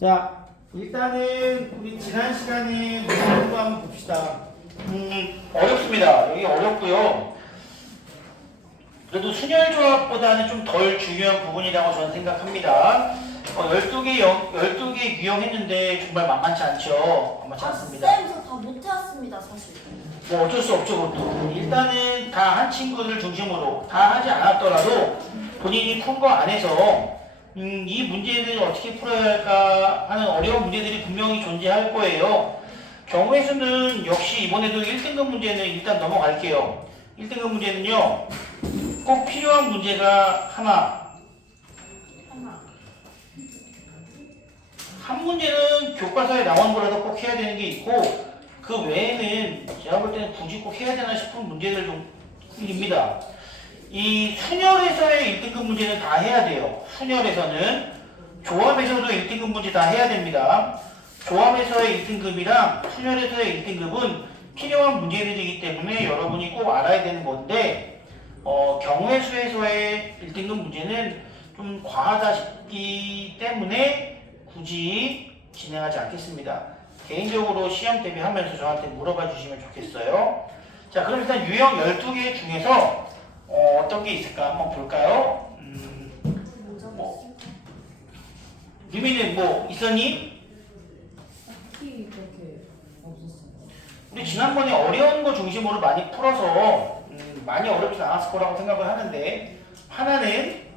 자, 일단은 우리 지난 시간에 문제도 한번 봅시다. 어렵습니다. 여기 어렵고요. 그래도 순열조합보다는 좀 덜 중요한 부분이라고 저는 생각합니다. 12개 유형했는데 정말 만만치 않죠? 만만치 않습니다. 쌤, 저 다 못해왔습니다, 사실. 뭐 어쩔 수 없죠, 그것도. 일단은 다 한 친구들 중심으로 다 하지 않았더라도 본인이 푼 거 안에서 이 문제들을 어떻게 풀어야 할까 하는 어려운 문제들이 분명히 존재할 거예요. 경우의 수는 역시 이번에도 1등급 문제는 일단 넘어갈게요. 1등급 문제는요, 꼭 필요한 문제가 하나. 한 문제는 교과서에 나온 거라도 꼭 해야 되는 게 있고, 그 외에는 제가 볼 때는 굳이 꼭 해야 되나 싶은 문제들 좀입니다. 이 순열에서의 1등급 문제는 다 해야 돼요. 순열에서는. 조합에서도 1등급 문제 다 해야 됩니다. 조합에서의 1등급이랑 순열에서의 1등급은 필요한 문제들이기 때문에 여러분이 꼭 알아야 되는 건데, 경우의 수에서의 1등급 문제는 좀 과하다 싶기 때문에 굳이 진행하지 않겠습니다. 개인적으로 시험 대비하면서 저한테 물어봐 주시면 좋겠어요. 자, 그럼 일단 유형 12개 중에서 어떤 게 있을까 한번 볼까요? 유미는 뭐 있었니? 딱히 그렇게 없었어요. 우리 지난번에 어려운 거 중심으로 많이 풀어서 많이 어렵진 않았을 거라고 생각을 하는데, 하나는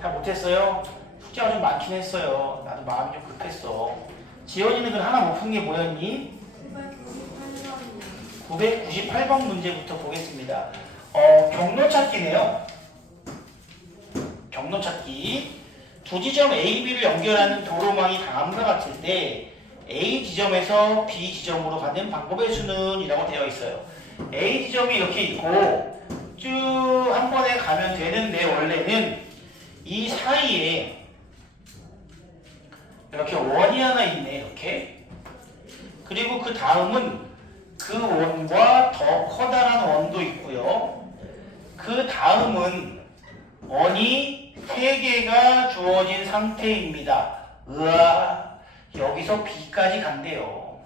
다 못했어요. 숙제가 좀 많긴 했어요. 나도 마음이 좀 급했어. 지연이는 그 하나 못 푼 게 뭐였니? 998번 문제부터 보겠습니다. 경로 찾기네요. 경로 찾기. 두 지점 A, B를 연결하는 도로망이 다음과 같을 때 A 지점에서 B 지점으로 가는 방법의 수는 이라고 되어 있어요. A 지점이 이렇게 있고 쭉 한 번에 가면 되는데, 원래는 이 사이에 이렇게 원이 하나 있네, 이렇게. 그리고 그 다음은 그 원과 더 커다란 원도 있고요. 그 다음은 원이 3개가 주어진 상태입니다. 으아, 여기서 B까지 간대요.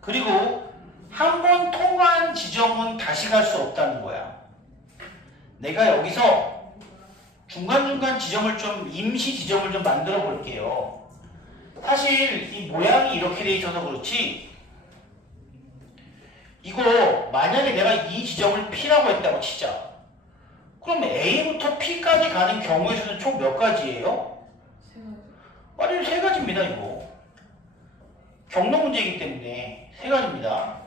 그리고 한 번 통과한 지점은 다시 갈 수 없다는 거야. 내가 여기서 중간중간 지점을 좀, 임시 지점을 좀 만들어 볼게요. 사실 이 모양이 이렇게 돼 있어서 그렇지, 이거 만약에 내가 이 지점을 P라고 했다고 치자. 그럼 A부터 P까지 가는 경우의 수는 총 몇 가지예요? 맞아요, 3가지입니다. 이거 경로 문제이기 때문에 3가지입니다.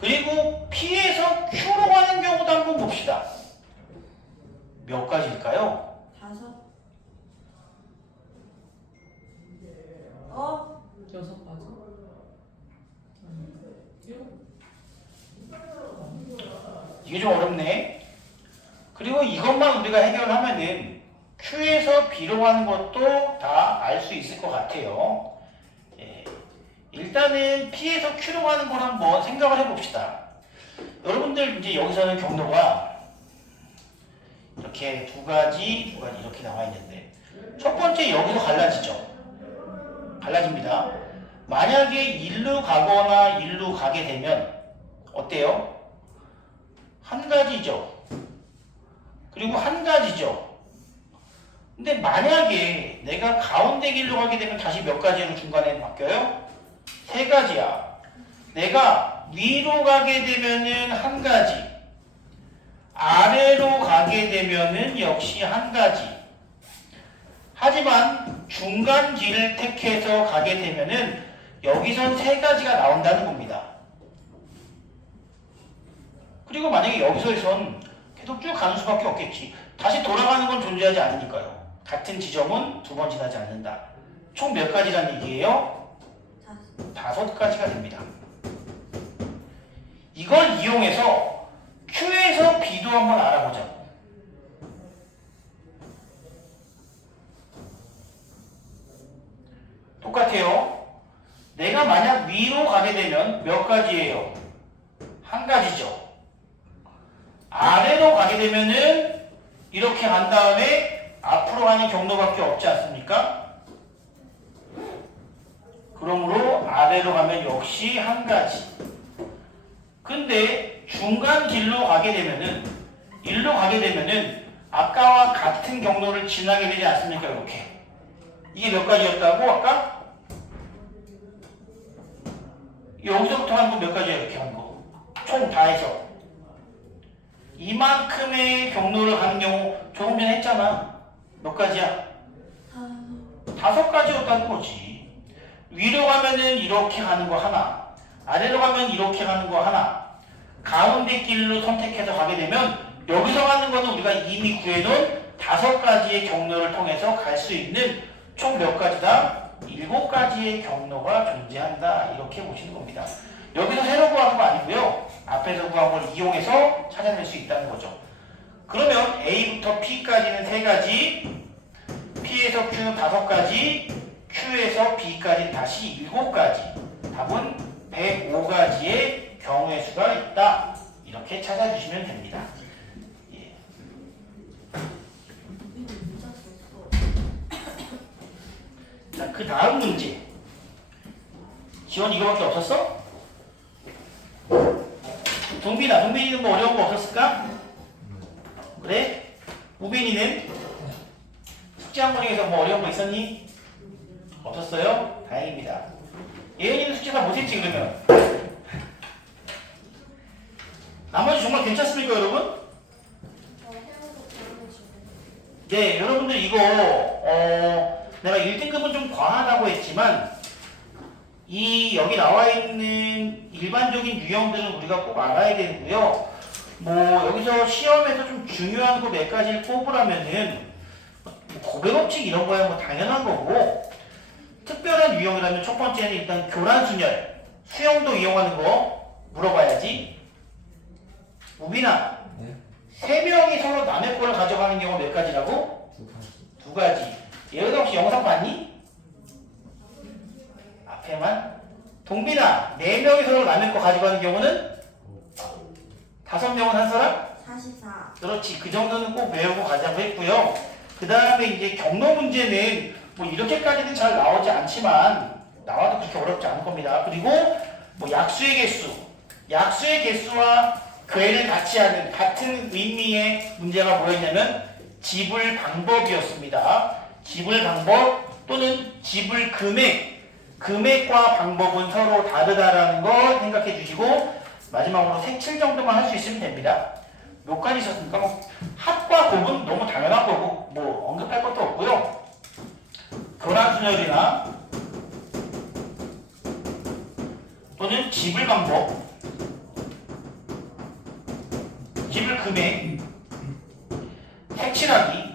그리고 P에서 Q로 가는 경우도 한번 봅시다. 몇 가지일까요? 5. 6가지? 이게 좀 어렵네. 그리고 이것만 우리가 해결하면은 Q에서 B로 가는 것도 다 알 수 있을 것 같아요. 예. 일단은 P에서 Q로 가는 걸 한번 생각을 해봅시다. 여러분들 이제 여기서는 경로가 이렇게 두 가지 이렇게 나와 있는데, 첫 번째 여기서 갈라지죠. 갈라집니다. 만약에 일로 가거나 일로 가게 되면 어때요? 한 가지죠. 그리고 한 가지죠. 근데 만약에 내가 가운데 길로 가게 되면 다시 몇 가지로 중간에 바뀌어요? 3가지야. 내가 위로 가게 되면은 한 가지, 아래로 가게 되면은 역시 한 가지. 하지만 중간 길을 택해서 가게 되면은 여기선 3가지가 나온다는 겁니다. 그리고 만약에 여기서선 계속 쭉 가는 수밖에 없겠지. 다시 돌아가는 건 존재하지 않으니까요. 같은 지점은 2번 지나지 않는다. 총 몇 가지란 얘기예요? 5가지가 됩니다. 이걸 이용해서 Q에서 B도 한번 알아보자고. 똑같아요. 내가 만약 위로 가게 되면 몇 가지예요? 한 가지죠. 아래로 가게 되면은 이렇게 간 다음에 앞으로 가는 경로밖에 없지 않습니까? 그러므로 아래로 가면 역시 한 가지. 근데 중간 길로 가게 되면은 일로 가게 되면은 아까와 같은 경로를 지나게 되지 않습니까? 이렇게. 이게 몇 가지였다고 아까? 여기서부터 한 거 몇 가지야 이렇게 한 거. 총 다 해서. 이만큼의 경로를 가는 경우 조금 전에 했잖아. 몇 가지야? 5가지였다는 거지. 위로 가면은 이렇게 가는 거 하나, 아래로 가면 이렇게 가는 거 하나, 가운데 길로 선택해서 가게 되면 여기서 가는 거는 우리가 이미 구해놓은 5가지의 경로를 통해서 갈 수 있는 총 몇 가지다? 7가지의 경로가 존재한다. 이렇게 보시는 겁니다. 여기서 새로 구하는 거 아니고요. 앞에서 구한 걸 이용해서 찾아낼 수 있다는 거죠. 그러면 A부터 P까지는 3가지, P에서 Q는 5가지, Q에서 B까지 다시 7가지. 답은 105가지의 경우의 수가 있다. 이렇게 찾아주시면 됩니다. 예. 자, 그 다음 문제. 지원 이거밖에 없었어? 동빈이는 뭐 어려운 거 없었을까? 그래? 우빈이는 숙제 한 번 중에서 뭐 어려운 거 있었니? 없었어요? 다행입니다. 예은이는 숙제 다 못했지 그러면? 나머지 정말 괜찮습니까 여러분? 네, 여러분들 이거 내가 1등급은 좀 과하다고 했지만 이 여기 나와 있는 일반적인 유형들은 우리가 꼭 알아야 되고요. 뭐 여기서 시험에서 좀 중요한 거 몇 가지를 꼽으라면은 뭐 고백업칙 이런 거야 뭐 당연한 거고, 특별한 유형이라면 첫 번째는 일단 교란순열, 수영도 이용하는 거 물어봐야지. 우빈아, 네? 3명이 서로 남의 거를 가져가는 경우 몇 가지라고? 2가지. 2가지. 예은아 혹시 영상 봤니? 앞에만. 동빈아, 4명이 서로 남의 거 가져가는 경우는? 5명은 한 사람? 44. 그렇지. 그 정도는 꼭 외우고 가자고 했고요. 그 다음에 이제 경로 문제는 뭐 이렇게까지는 잘 나오지 않지만 나와도 그렇게 어렵지 않을 겁니다. 그리고 뭐 약수의 개수와 궤를 같이 하는 같은 의미의 문제가 뭐였냐면 지불 방법이었습니다. 지불 방법 또는 지불 금액과 방법은 서로 다르다라는 거 생각해 주시고, 마지막으로 색칠 정도만 할 수 있으면 됩니다. 몇 가지 있었습니까? 뭐 합과 곱은 너무 당연한 거고 뭐 언급할 것도 없고요. 교란순열이나 또는 지불 방법, 지불 금액, 색칠하기,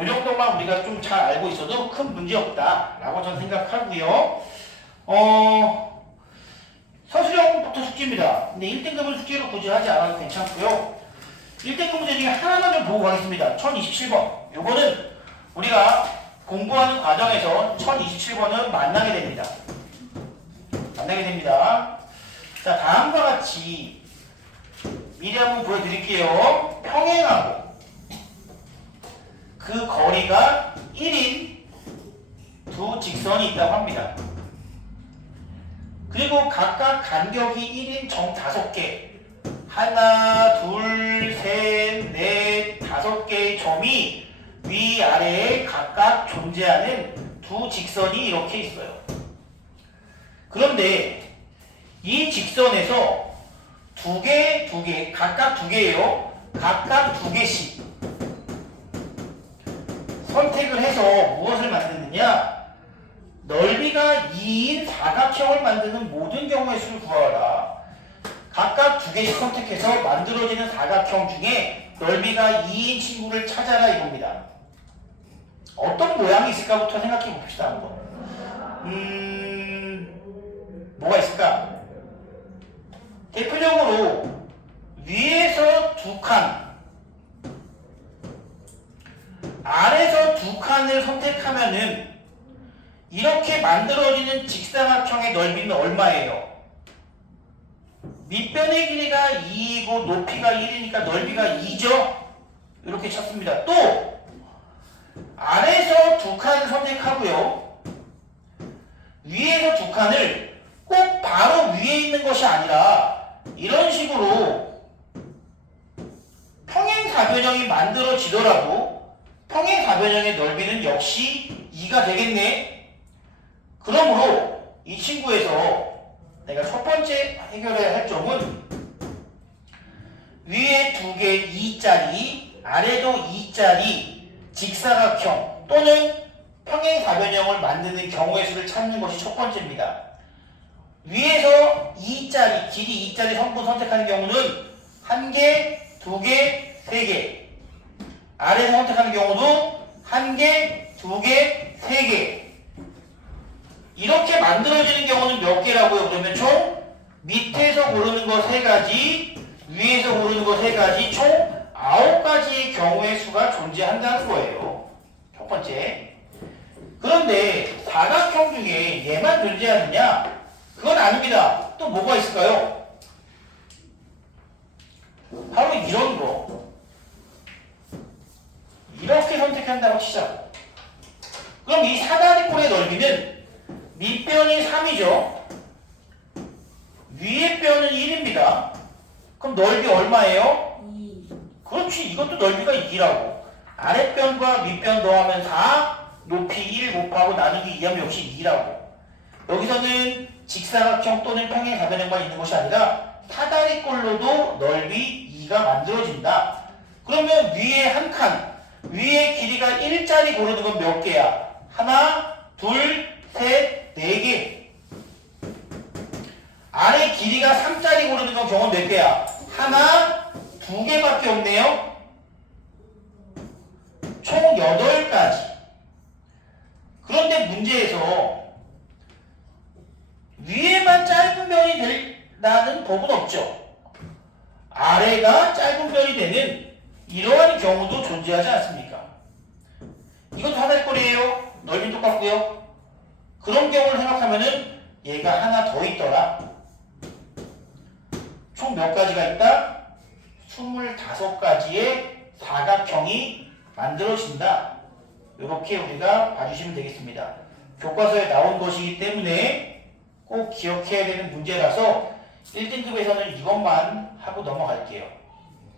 이 정도만 우리가 좀 잘 알고 있어도 큰 문제 없다라고 저는 생각하고요. 서술형부터 숙제입니다. 근데 1등급은 숙제로 굳이 하지 않아도 괜찮고요. 1등급 문제 중에 하나만 좀 보고 가겠습니다. 1027번. 요거는 우리가 공부하는 과정에서 1027번은 만나게 됩니다. 자, 다음과 같이 미리 한번 보여드릴게요. 평행하고 그 거리가 1인 두 직선이 있다고 합니다. 그리고 각각 간격이 1인 정 5개, 하나, 둘, 셋, 넷, 5개의 점이 위아래에 각각 존재하는 두 직선이 이렇게 있어요. 그런데 이 직선에서 각각 2개예요. 각각 2개씩 선택을 해서 무엇을 만드느냐? 넓이가 2인 사각형을 만드는 모든 경우의 수를 구하라. 각각 2개씩 선택해서 만들어지는 사각형 중에 넓이가 2인 친구를 찾아라 이겁니다. 어떤 모양이 있을까부터 생각해 봅시다 한번. 뭐가 있을까? 대표적으로 위에서 2칸, 아래에서 2칸을 선택하면은 이렇게 만들어지는 직사각형의 넓이는 얼마예요? 밑변의 길이가 2이고 높이가 1이니까 넓이가 2죠? 이렇게 찾습니다. 또 아래에서 두 칸을 선택하고요. 위에서 두 칸을 꼭 바로 위에 있는 것이 아니라 이런 식으로 평행사변형이 만들어지더라도 평행사변형의 넓이는 역시 2가 되겠네. 그러므로 이 친구에서 내가 첫 번째 해결해야 할 점은 위에 두 개 2짜리, 아래도 2짜리 직사각형 또는 평행사변형을 만드는 경우의 수를 찾는 것이 첫 번째입니다. 위에서 2짜리, 길이 2짜리 성분 선택하는 경우는 1개, 2개, 3개. 아래에서 선택하는 경우도 1개, 2개, 3개. 이렇게 만들어지는 경우는 몇 개라고요? 그러면 총 밑에서 고르는 거 3가지, 위에서 고르는 거 3가지, 총 9가지의 경우의 수가 존재한다는 거예요. 첫 번째. 그런데 사각형 중에 얘만 존재하느냐? 그건 아닙니다. 또 뭐가 있을까요? 바로 이런 거. 이렇게 선택한다고 치자고. 그럼 이 사다리꼴의 넓이는 밑변이 3이죠. 위에 뼈는 1입니다. 그럼 넓이 얼마예요? 2. 그렇지. 이것도 넓이가 2라고. 아랫변과 밑변 더하면 4, 높이 1 곱하고 나누기 2하면 역시 2라고. 여기서는 직사각형 또는 평행사변형만 있는 것이 아니라 사다리꼴로도 넓이 2가 만들어진다. 그러면 위에 한 칸, 위에 길이가 1짜리 고르는 건 몇 개야? 하나, 둘, 셋, 4개. 아래 길이가 3짜리 고르는 건 경우 몇 개야? 하나, 2개밖에 없네요. 총 8가지. 그런데 문제에서 위에만 짧은 변이 된다는 법은 없죠. 아래가 짧은 변이 되는 이러한 경우도 존재하지 않습니까? 이것도 사다리꼴이에요. 넓이 똑같고요. 그런 경우를 생각하면은 얘가 하나 더 있더라. 총 몇 가지가 있다? 25가지의 사각형이 만들어진다. 이렇게 우리가 봐주시면 되겠습니다. 교과서에 나온 것이기 때문에 꼭 기억해야 되는 문제라서 1등급에서는 이것만 하고 넘어갈게요.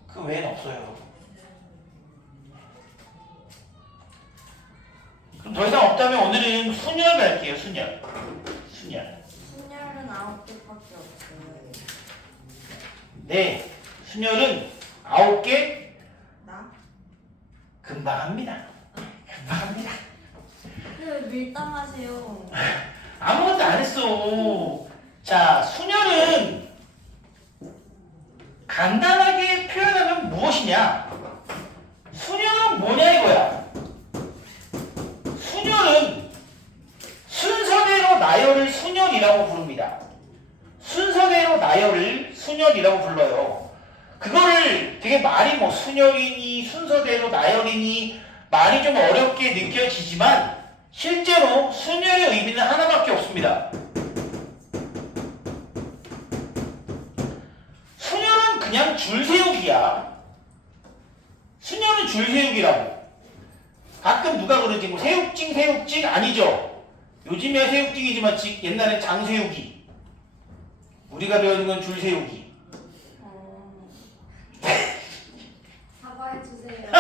그 외엔 없어요, 여러분. 그럼 더 이상 없다면 오늘은 순열 갈게요, 순열. 순열. 순열은 9개밖에 없어요. 네, 순열은 9개 나? 금방 합니다. 금방 합니다. 왜 밀당하세요? 아무것도 안 했어. 자, 순열은 간단하게 표현하면 무엇이냐? 순열은 뭐냐 이거야. 순열은 순서대로 나열을 순열이라고 부릅니다. 순서대로 나열을 순열이라고 불러요. 그거를 되게 말이 뭐 순열이니 순서대로 나열이니 말이 좀 어렵게 느껴지지만 실제로 순열의 의미는 하나밖에 없습니다. 순열은 그냥 줄 세우기야. 순열은 줄 세우기라고. 가끔 누가 그러지 뭐 새욱징 아니죠. 요즘이야 새욱징이지만 옛날엔 장세우기. 우리가 배우는 건 줄 세우기. 사과해주세요.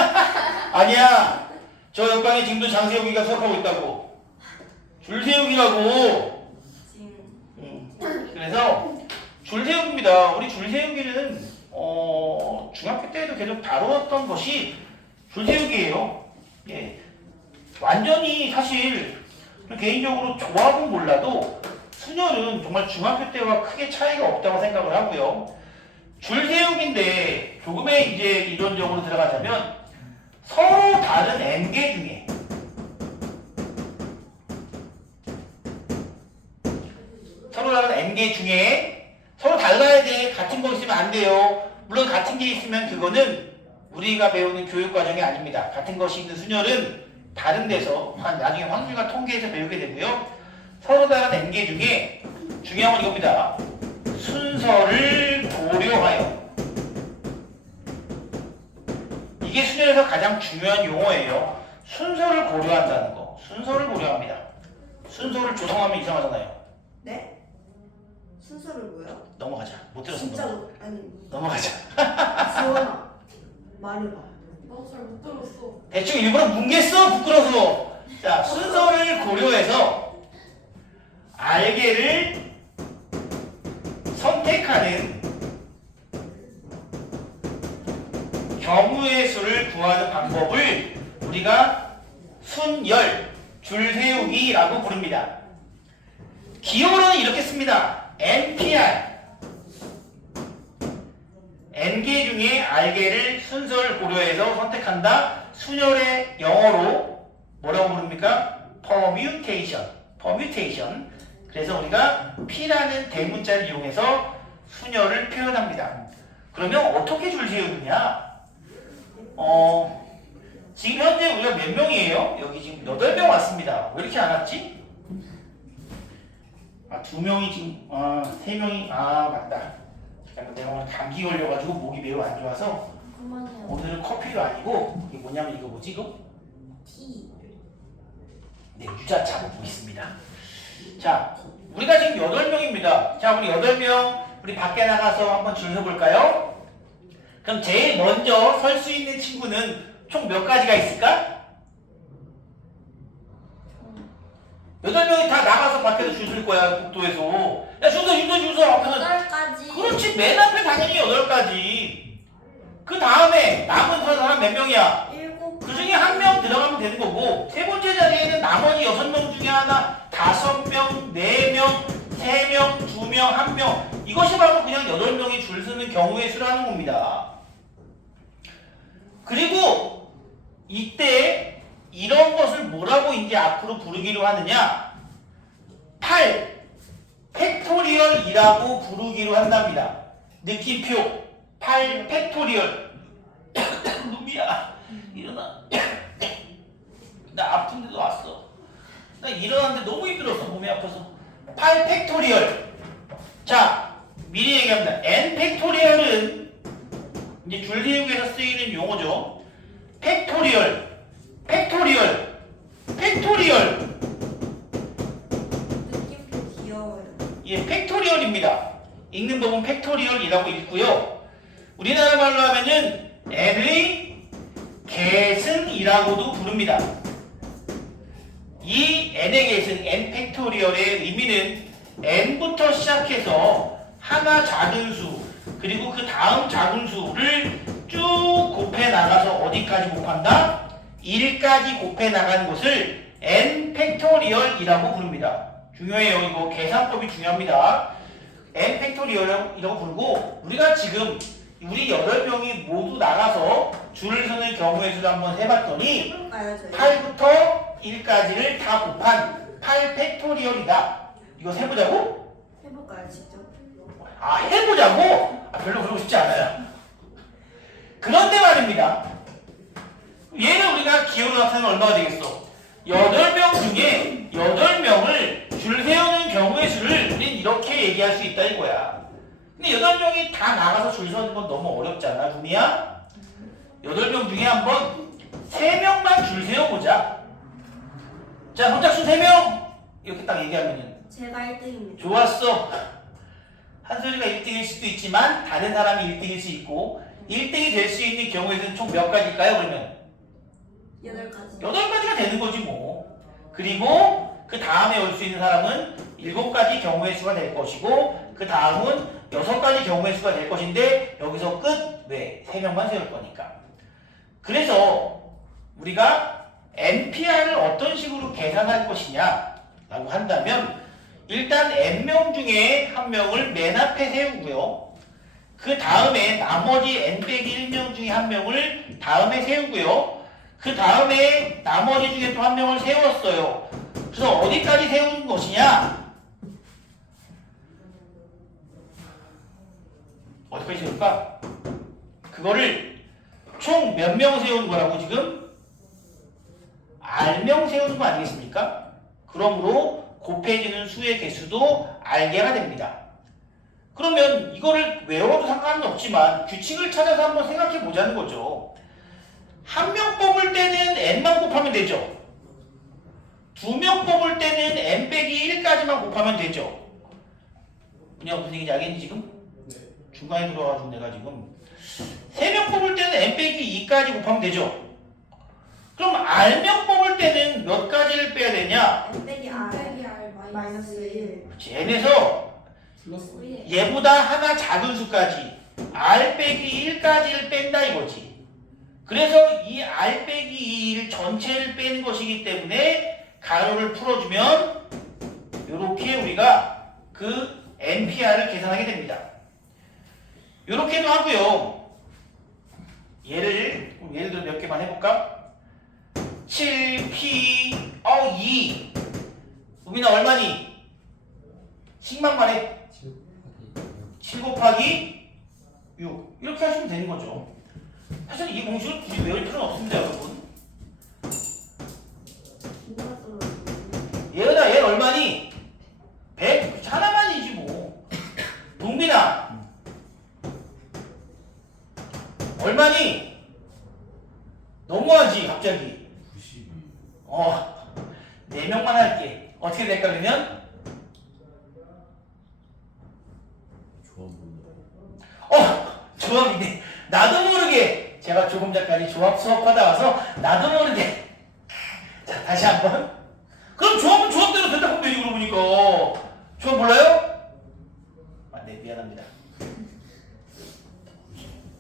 아니야. 저 옆방에 지금도 장세우기가 수업하고 있다고. 줄 세우기라고. 그래서 줄 세우기입니다. 우리 줄 세우기는 중학교 때에도 계속 다루었던 것이 줄 세우기예요. 예. 완전히 사실 개인적으로 조합은 몰라도 순열은 정말 중학교 때와 크게 차이가 없다고 생각을 하고요. 줄 세우기인데 조금의 이제 이론적으로 들어가자면 서로 다른 n개 중에 서로 달라야 돼. 같은 거 있으면 안 돼요. 물론 같은 게 있으면 그거는 우리가 배우는 교육 과정이 아닙니다. 같은 것이 있는 순열은 다른 데서 나중에 황준이가 통계에서 배우게 되고요. 서로 다른 n개 중에 중요한 건 이겁니다. 순서를 고려하여 이게 수련에서 가장 중요한 용어예요. 순서를 고려한다는 거. 순서를 고려합니다. 순서를 조성하면 이상하잖아요. 네? 순서를 뭐요? 넘어가자. 못 들었어. 진짜로 아니 넘어가자. 지원아 말해봐. 나도 잘 못 들었어. 대충 일부러 뭉갰어. 부끄러워서. 자, 순서를 고려해서 알게를 선택하는 경우의 수를 구하는 방법을 우리가 순열, 줄 세우기라고 부릅니다. 기호는 이렇게 씁니다. NPR. N개 중에 R개를 순서를 고려해서 선택한다. 순열의 영어로 뭐라고 부릅니까? Permutation. Permutation. 그래서 우리가 P라는 대문자를 이용해서 순열을 표현합니다. 그러면 어떻게 줄 세우느냐? 지금 현재 우리가 몇 명이에요? 여기 지금 8명 왔습니다. 왜 이렇게 안 왔지? 2명이 지금, 3명이, 맞다. 잠깐 내가 오늘 감기 걸려가지고 목이 매우 안 좋아서 그만해요. 오늘은 커피도 아니고 이게 뭐냐면 이거 뭐지 이거? 티. 네, 유자차 먹고 있습니다. 자, 우리가 지금 8명입니다. 자, 우리 8명 우리 밖에 나가서 한번 줄 서볼까요? 그럼 제일 먼저 설 수 있는 친구는 총 몇 가지가 있을까? 8명이 다 나가서 밖에서 줄 설 거야, 복도에서. 야, 줄 서. 하면은 8가지. 그렇지, 맨 앞에 당연히 8가지. 그 다음에 남은 사람 몇 명이야? 7. 그 중에 한 명 들어가면 되는 거고, 세 번째 자리에는 나머지 6명 중에 하나, 5명, 4명, 3명, 2명, 1명. 이것이 바로 그냥 8명이 줄 서는 경우의 수라는 겁니다. 그리고 이때 이런 것을 뭐라고 이제 앞으로 부르기로 하느냐? 8 팩토리얼이라고 부르기로 한답니다. 느낌표 8 팩토리얼. 루미야 일어나. 나 아픈데도 왔어. 나 일어났는데 너무 힘들었어. 몸이 아파서. 8 팩토리얼. 자, 미리 얘기합니다. n 팩토리얼은 이제 줄 세우기에서 쓰이는 용어죠. 팩토리얼. 느낌표 귀여워요. 예, 팩토리얼입니다. 읽는 법은 팩토리얼이라고 읽고요. 우리나라 말로 하면은 n의 계승이라고도 부릅니다. 이 n의 계승, n 팩토리얼의 의미는 n부터 시작해서 하나 작은 수, 그리고 그 다음 작은 수를 쭉 곱해 나가서 어디까지 곱한다? 1까지 곱해 나가는 것을 n 팩토리얼이라고 부릅니다. 중요해요. 이거 계산법이 중요합니다. n 팩토리얼이라고 부르고, 우리가 지금 우리 8명이 모두 나가서 줄을 서는 경우의 수를 한번 해봤더니 해볼까요 저희? 8부터 1까지를 다 곱한 8 팩토리얼이다. 이거 해보자고? 해볼까요 직접? 해보자고? 별로 그러고 싶지 않아요. 그런데 말입니다. 얘는 우리가 기호로 합하면 얼마가 되겠어? 8명 중에 8명을 줄 세우는 경우의 수를 우린 이렇게 얘기할 수 있다 이거야. 근데 8명이 다 나가서 줄 서는 건 너무 어렵잖아, 루미야? 8명 중에 한번 3명만 줄 세워보자. 자, 선착순 3명! 이렇게 딱 얘기하면은 제가 1등입니다. 좋았어. 한솔이가 1등일 수도 있지만 다른 사람이 1등일 수 있고 1등이 될 수 있는 경우에는 총 몇 가지일까요? 그러면 8가지. 8가지가 되는 거지 뭐. 그리고 그 다음에 올 수 있는 사람은 7가지 경우의 수가 될 것이고 그 다음은 6가지 경우의 수가 될 것인데 여기서 끝! 왜? 3명만 세울 거니까. 그래서 우리가 NPR을 어떤 식으로 계산할 것이냐 라고 한다면 일단 n명 중에 한 명을 맨 앞에 세우고요. 그 다음에 나머지 n-1명 중에 한 명을 다음에 세우고요. 그 다음에 나머지 중에 또 한 명을 세웠어요. 그래서 어디까지 세우는 것이냐? 어디까지 세울까? 그거를 총 몇 명 세우는 거라고 지금? R명 세우는 거 아니겠습니까? 그러므로 곱해지는 수의 개수도 R개가 됩니다. 그러면 이거를 외워도 상관은 없지만 규칙을 찾아서 한번 생각해 보자는 거죠. 한 명 뽑을 때는 n만 곱하면 되죠. 두 명 뽑을 때는 n 빼기 1까지만 곱하면 되죠. 그냥 무슨 얘기인지 알겠니 지금? 중간에 들어와가지고 내가 지금 세 명 뽑을 때는 n 빼기 2까지 곱하면 되죠. 그럼 r명 뽑을 때는 몇 가지를 빼야 되냐? n 빼기 r 빼기 R 마이너스 1. 그렇지. n에서 플러스 얘보다 하나 작은 수까지 r 빼기 1까지를 뺀다 이거지. 그래서 이 r 빼기 2를 전체를 빼는 것이기 때문에 가로를 풀어주면 이렇게 우리가 그 NPR을 계산하게 됩니다. 이렇게도 하고요. 예를 들어 몇 개만 해볼까? 7P 2 우빈아 얼마니? 식만만 해. 7 곱하기 6 이렇게 하시면 되는 거죠. 사실 이 공식을 굳이 외울 필요는 없습니다 여러분. 누가 떨어졌는데? 얘는 얼마니? 100? 하나만이지 뭐. 동빈아 얼마니? 너무하지 갑자기. 92 4명만 할게. 어떻게 될까 그러면? 조합이네. 나도 모르게 제가 조금 전까지 조합 수업하다 와서 나도 모르게. 자 다시 한번. 그럼 조합은 조합대로 대답하면 되지 그러고 보니까. 조합 몰라요? 네 미안합니다.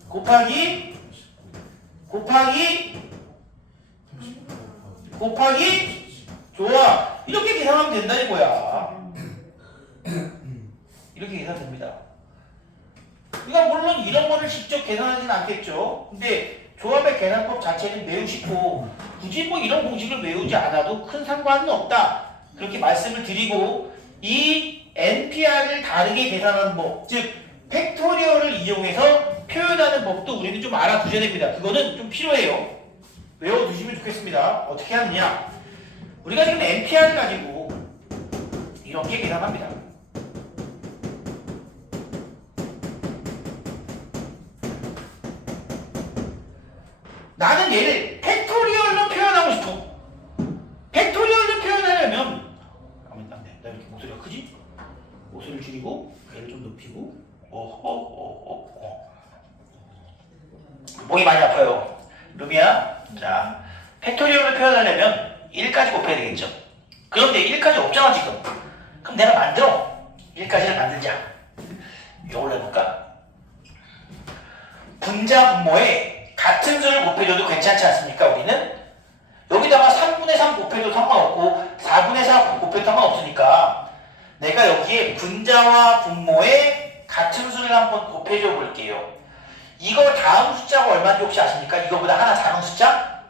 곱하기 좋아. 이렇게 계산하면 된다 이거야. 이렇게 계산됩니다. 우리가 물론 이런 거를 직접 계산하지는 않겠죠. 근데 조합의 계산법 자체는 매우 쉽고 굳이 뭐 이런 공식을 외우지 않아도 큰 상관은 없다. 그렇게 말씀을 드리고 이 NPR을 다르게 계산하는 법, 즉 팩토리얼을 이용해서 표현하는 법도 우리는 좀 알아두셔야 됩니다. 그거는 좀 필요해요. 외워두시면 좋겠습니다. 어떻게 하느냐? 우리가 지금 NPR을 가지고 이렇게 계산합니다. 나는 얘를 팩토리얼로 표현하고 싶어. 팩토리얼로 표현하려면 나 이렇게 목소리가 크지? 목소리를 줄이고 얘를 좀 높이고 목이 많이 아파요. 루미야, 자 팩토리얼로 표현하려면 1까지 곱해야 되겠죠. 그런데 1까지 없잖아 지금. 그럼 내가 만들어. 1까지를 만들자. 이걸로 해볼까? 분자 분모에 같은 수를 곱해줘도 괜찮지 않습니까? 우리는 여기다가 3분의 3 곱해도 상관없고 4분의 4 곱해도 상관없으니까 내가 여기에 분자와 분모에 같은 수를 한번 곱해줘 볼게요. 이거 다음 숫자가 얼마인지 혹시 아십니까? 이거보다 하나 작은 숫자?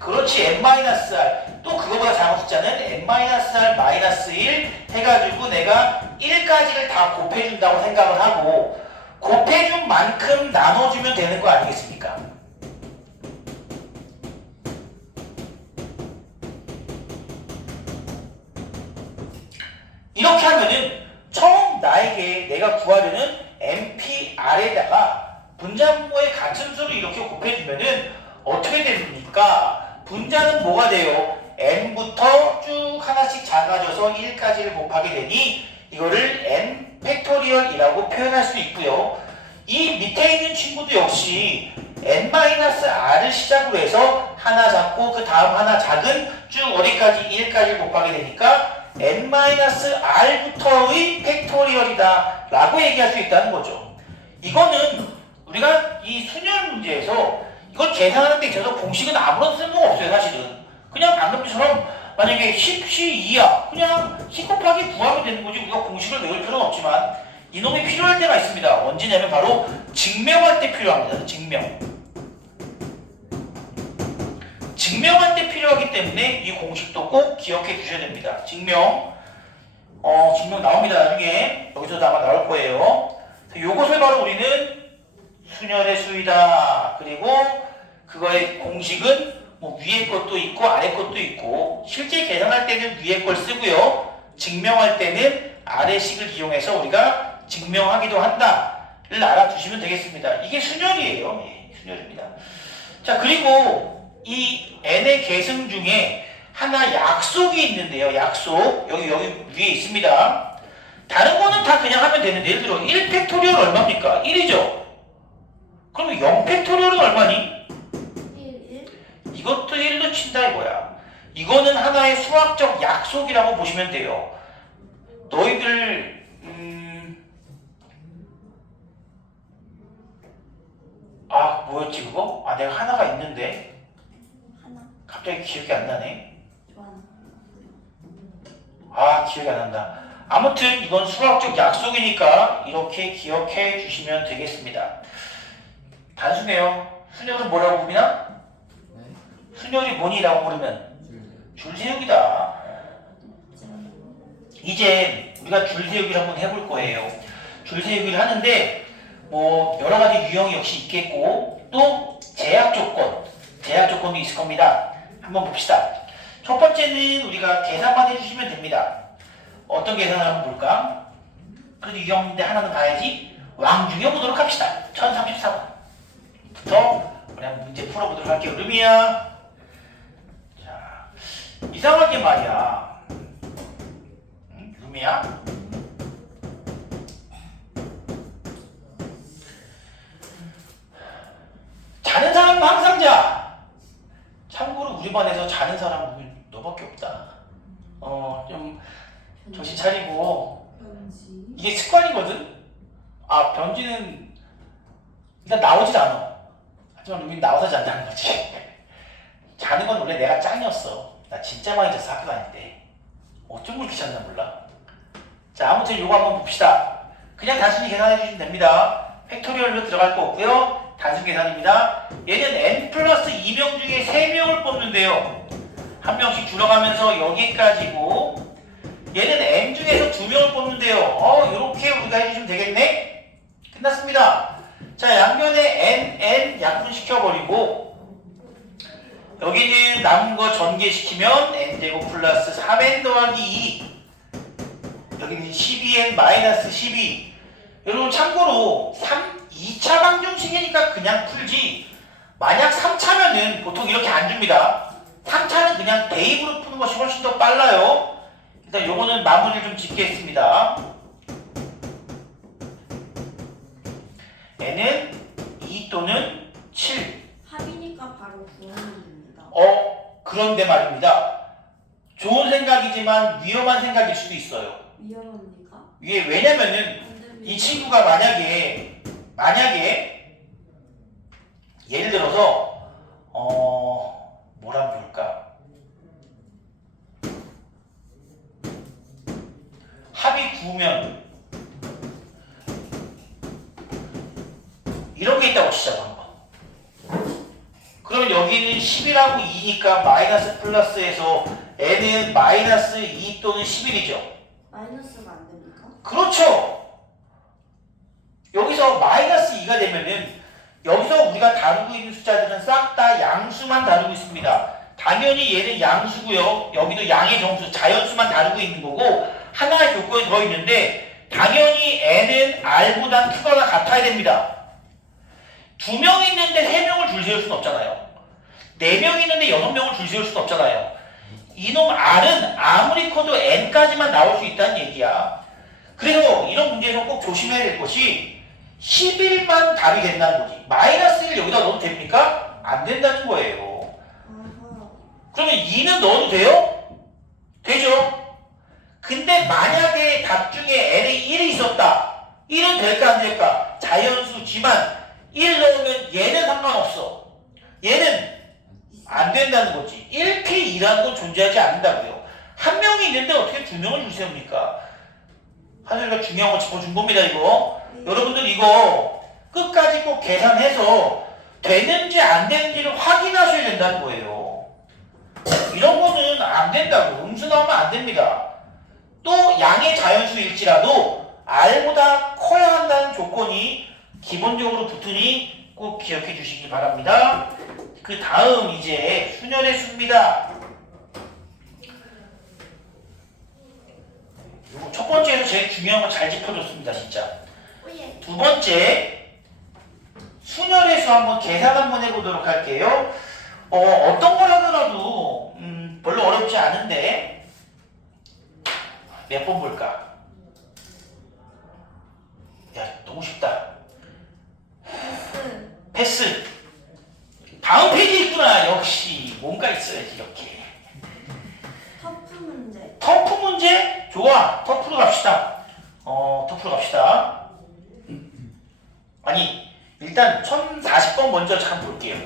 그렇지, n-r. 또 그거보다 작은 숫자는 n-r-1 해가지고 내가 1까지를 다 곱해준다고 생각을 하고 곱해준 만큼 나눠주면 되는 거 아니겠습니까? 이렇게 하면은 처음 나에게 내가 구하려는 NPR에다가 분자 분모의 같은 수를 이렇게 곱해주면은 어떻게 됩니까? 분자는 뭐가 돼요? n부터 쭉 하나씩 작아져서 1까지를 곱하게 되니 이거를 n 팩토리얼이라고 표현할 수 있고요. 이 밑에 있는 친구도 역시 n-r을 시작으로 해서 하나 작고 그 다음 하나 작은 쭉 어디까지 1까지 곱하게 되니까 n-r부터의 팩토리얼이다 라고 얘기할 수 있다는 거죠. 이거는 우리가 이 순열 문제에서 이걸 계산하는 데 있어서 공식은 아무런 쓸모가 없어요. 사실은 그냥 방금처럼 만약에 10C 2야 그냥 10 곱하기 9하면 되는 거지. 우리가 공식을 외울 필요는 없지만 이놈이 필요할 때가 있습니다. 언제냐면 바로 증명할 때 필요합니다. 증명할 때 필요하기 때문에 이 공식도 꼭 기억해 주셔야 됩니다. 증명 나옵니다. 나중에 여기서도 아마 나올 거예요. 요것을 바로 우리는 순열의 수이다. 그리고 그거의 공식은 뭐 위에 것도 있고 아래 것도 있고 실제 계산할 때는 위에 걸 쓰고요. 증명할 때는 아래 식을 이용해서 우리가 증명하기도 한다를 알아두시면 되겠습니다. 이게 순열이에요. 예, 순열입니다. 자, 그리고 이 n의 계승 중에 하나 약속이 있는데요. 약속. 여기 위에 있습니다. 다른 거는 다 그냥 하면 되는데, 예를 들어 1팩토리얼 얼마입니까? 1이죠? 그러면 0팩토리얼은 얼마니? 1. 이것도 1로 친다 이거야. 이거는 하나의 수학적 약속이라고 보시면 돼요. 너희들 뭐였지 그거? 내가 하나가 있는데 하나. 갑자기 기억이 안 나네. 좋아. 기억이 안 난다. 아무튼 이건 수학적 약속이니까 이렇게 기억해 주시면 되겠습니다. 단순해요. 순열은 뭐라고 부르나? 네? 순열이 뭐니라고 부르면 줄이요. 줄세우기다. 이제 우리가 줄세우기를 한번 해볼 거예요. 줄세우기를 하는데 뭐 여러 가지 유형이 역시 있겠고 또 제약 조건도 있을 겁니다. 한번 봅시다. 첫 번째는 우리가 계산만 해주시면 됩니다. 어떤 계산을 한번 볼까? 그래도 유형인데 하나는 봐야지. 왕중에 보도록 합시다. 1034번부터 우리 한번 문제 풀어보도록 할게요. 름이야. 자, 이상하게 말이야. 룸이야? 자는 사람은 항상 자. 참고로 우리 반에서 자는 사람은 너밖에 없다. 좀 정신 차리고. 변지. 이게 습관이거든. 변지는 일단 나오질 않아. 하지만 룸이 나와서 잔다는 거지. 자는 건 원래 내가 짱이었어. 나 진짜 많이 잤어 학교 다닐 때. 어쩜 그렇게 잤나 몰라. 자, 아무튼 요거 한번 봅시다. 그냥 단순히 계산해 주시면 됩니다. 팩토리얼로 들어갈 거 없고요. 단순 계산입니다. 얘는 n 플러스 2명 중에 3명을 뽑는데요. 한 명씩 줄어가면서 여기까지고 얘는 n 중에서 2명을 뽑는데요. 이렇게 우리가 해주시면 되겠네. 끝났습니다. 자, 양변에 n 약분시켜버리고 여기는 남은 거 전개시키면 n제곱 플러스 3n 더하기 2 여기는 12n 마이너스 12 여러분 참고로 2차 방정식이니까 그냥 풀지 만약 3차면은 보통 이렇게 안 줍니다. 3차는 그냥 대입으로 푸는 것이 훨씬 더 빨라요. 일단 요거는 마무리를 좀 짓겠습니다. n은 2 또는 7 합이니까 바로 구하면 됩니다. 그런데 말입니다. 좋은 생각이지만 위험한 생각일 수도 있어요. 위험합니까? 이게 왜냐면은 안 됩니다. 이 친구가 만약에 예를 들어서 뭐라 볼까? 합이 9면 이런 게 있다고 치자 방금. 그러면 여기는 10이라고 2니까 마이너스 플러스에서 n은 마이너스 2 또는 11이죠. 마이너스가 안 됩니까? 그렇죠. 여기서 마이너스 2가 되면은 여기서 우리가 다루고 있는 숫자들은 싹 다 양수만 다루고 있습니다. 당연히 얘는 양수고요. 여기도 양의 정수, 자연수만 다루고 있는 거고 하나의 조건이 더 있는데 당연히 n은 r보다 크거나 같아야 됩니다. 2명 있는데 3명을 줄 세울 수는 없잖아요. 4명 있는데 6명을 줄 세울 수는 없잖아요. 이놈 r은 아무리 커도 n까지만 나올 수 있다는 얘기야. 그래서 이런 문제에서 꼭 조심해야 될 것이 11만 답이 된다는 거지. 마이너스 1 여기다 넣어도 됩니까? 안 된다는 거예요. 아하. 그러면 2는 넣어도 돼요? 되죠? 근데 만약에 답 중에 n에 1이 있었다. 1은 될까 안 될까? 자연수지만 1 넣으면 얘는 상관없어. 얘는 안 된다는 거지. 1P2라는 건 존재하지 않는다고요. 한 명이 있는데 어떻게 2명을 줄 세웁니까? 하늘이가 중요한 거 짚어준 겁니다, 이거. 여러분들 이거 끝까지 꼭 계산해서 되는지 안 되는지를 확인하셔야 된다는 거예요. 이런 거는 안 된다고. 음수 나오면 안 됩니다. 또 양의 자연수일지라도 r보다 커야 한다는 조건이 기본적으로 붙으니 꼭 기억해 주시기 바랍니다. 그 다음 이제 순열의 수입니다. 첫 번째에서 제일 중요한 거 잘 짚어줬습니다, 진짜. 오예. 두 번째, 순열의 수 한번 계산 한번 해보도록 할게요. 어떤 걸 하더라도 별로 어렵지 않은데 몇 번 볼까? 야, 너무 쉽다. 패스. 다음 페이지에 있구나. 역시 뭔가 있어야지 이렇게. 터프 문제. 터프 문제? 좋아. 터프로 갑시다. 터프로 갑시다. 아니, 일단 1040번 먼저 잠깐 볼게요.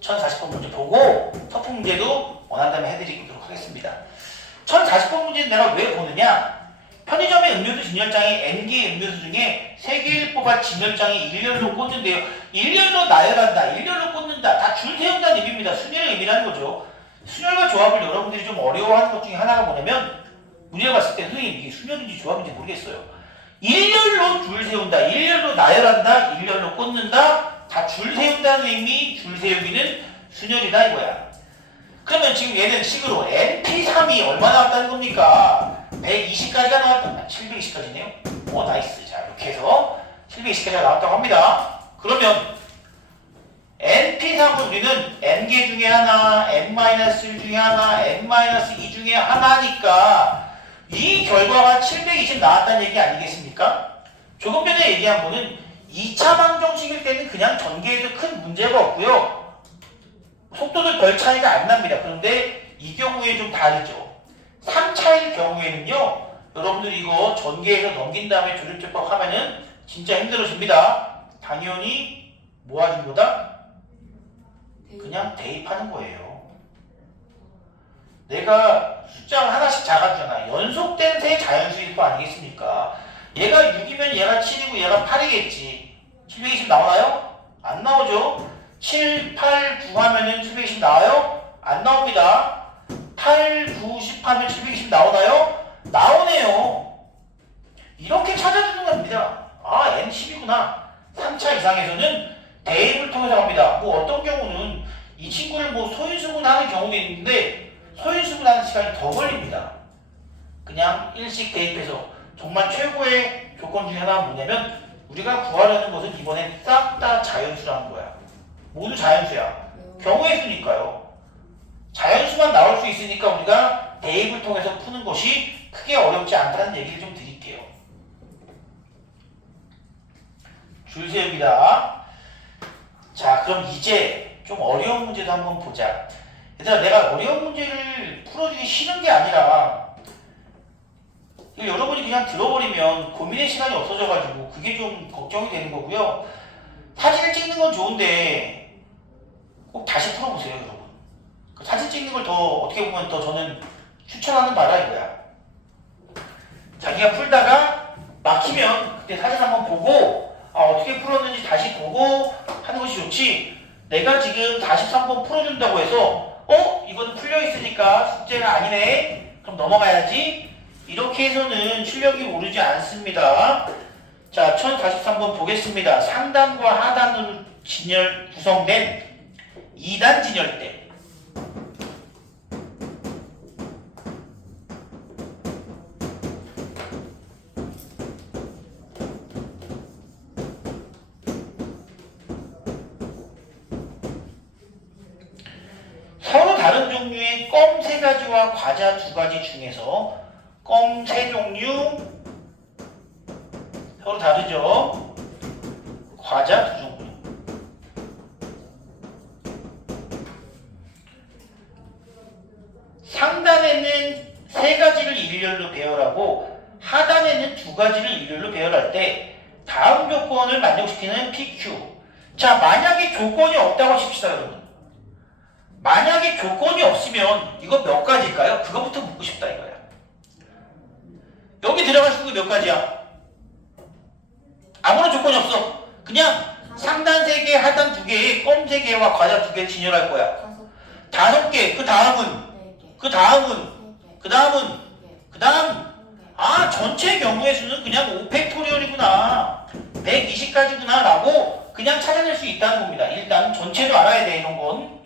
1040번 문제 보고 터프 문제도 원한다면 해드리도록 하겠습니다. 1040번 문제는 내가 왜 보느냐? 편의점의 음료수 진열장에 N개의 음료수 중에 3개를 뽑아 진열장에 일렬로 꽂는데요. 일렬로 나열한다, 일렬로 꽂는다, 다 줄 세운다는 의미입니다. 순열의 의미라는 거죠. 순열과 조합을 여러분들이 좀 어려워하는 것 중에 하나가 뭐냐면 문제를 봤을 때 선생님 이게 순열인지 조합인지 모르겠어요. 일렬로 줄 세운다, 일렬로 나열한다, 일렬로 꽂는다, 다 줄 세운다는 의미, 줄 세우기는 순열이다 이거야. 그러면 지금 얘는 식으로 NP3이 얼마 나왔다는 겁니까? 120까지가 나왔다. 720까지네요. 오, 나이스. 자, 이렇게 해서 720까지가 나왔다고 합니다. 그러면 NP3은 우리는 N개 중에 하나, N-1 중에 하나, N-2 중에 하나니까 이 결과가 720 나왔다는 얘기 아니겠습니까? 조금 전에 얘기한 거는 2차 방정식일 때는 그냥 전개해도 큰 문제가 없고요. 속도도 별 차이가 안 납니다. 그런데 이 경우에 좀 다르죠. 3차일 경우에는요. 여러분들 이거 전개해서 넘긴 다음에 조립제법 하면은 진짜 힘들어집니다. 당연히 뭐 하는 거다? 그냥 대입하는 거예요. 내가 숫자를 하나씩 작아주잖아. 연속된 세 자연수일 거 아니겠습니까? 얘가 6이면 얘가 7이고 얘가 8이겠지. 720 나오나요? 안 나오죠? 7, 8, 9 하면은 720 나와요? 안 나옵니다. 8, 9, 10 하면 720 나오나요? 나오네요. 이렇게 찾아주는 겁니다. 아, N10이구나. 3차 이상에서는 대입을 통해서 합니다. 뭐 어떤 경우는 이 친구를 뭐 소인수분하는 경우도 있는데 소인수분하는 시간이 더 걸립니다. 그냥 일식 대입해서 정말 최고의 조건 중에 하나가 뭐냐면 우리가 구하려는 것은 이번엔 싹 다 자연수라는 거야. 모두 자연수야. 경우의 수니까요. 자연수만 나올 수 있으니까 우리가 대입을 통해서 푸는 것이 크게 어렵지 않다는 얘기를 좀 드릴게요. 줄 세웁니다. 자, 그럼 이제 좀 어려운 문제도 한번 보자. 얘들아, 내가 어려운 문제를 풀어주기 싫은 게 아니라 이거 여러분이 그냥 들어버리면 고민의 시간이 없어져가지고 그게 좀 걱정이 되는 거고요. 사진을 찍는 건 좋은데 꼭 다시 풀어보세요, 여러분. 그 사진 찍는 걸 더 어떻게 보면 더 저는 추천하는 바라 이거야. 자기가 풀다가 막히면 그때 사진 한번 보고 어떻게 풀었는지 다시 보고 하는 것이 좋지. 내가 지금 43번 풀어준다고 해서 이건 풀려있으니까 숙제가 아니네. 그럼 넘어가야지. 이렇게 해서는 실력이 오르지 않습니다. 자, 1043번 보겠습니다. 상단과 하단으로 구성된 2단 진열대. 서로 다른 종류의 껌 3가지와 과자 2가지 중에서 껌 3종류 서로 다르죠? 과자 2종류. 상단에는 3가지를 일렬로 배열하고 하단에는 2가지를 일렬로 배열할 때 다음 조건을 만족시키는 PQ. 자, 만약에 조건이 없다고 칩시다, 여러분. 만약에 조건이 없으면 이거 몇 가지일까요? 그거부터 묻고 싶다 이거야. 여기 들어갈 수 있는 게 몇 가지야? 아무런 조건이 없어. 그냥 상단 3개, 하단 2개에 껌 3개와 과자 2개 진열할 거야. 5개. 그 다음은? 그 다음은? 그 다음은? 그 다음? 전체 경우의 수는 그냥 5팩토리얼이구나. 120까지구나 라고 그냥 찾아낼 수 있다는 겁니다. 일단 전체도 알아야 돼, 이런 건.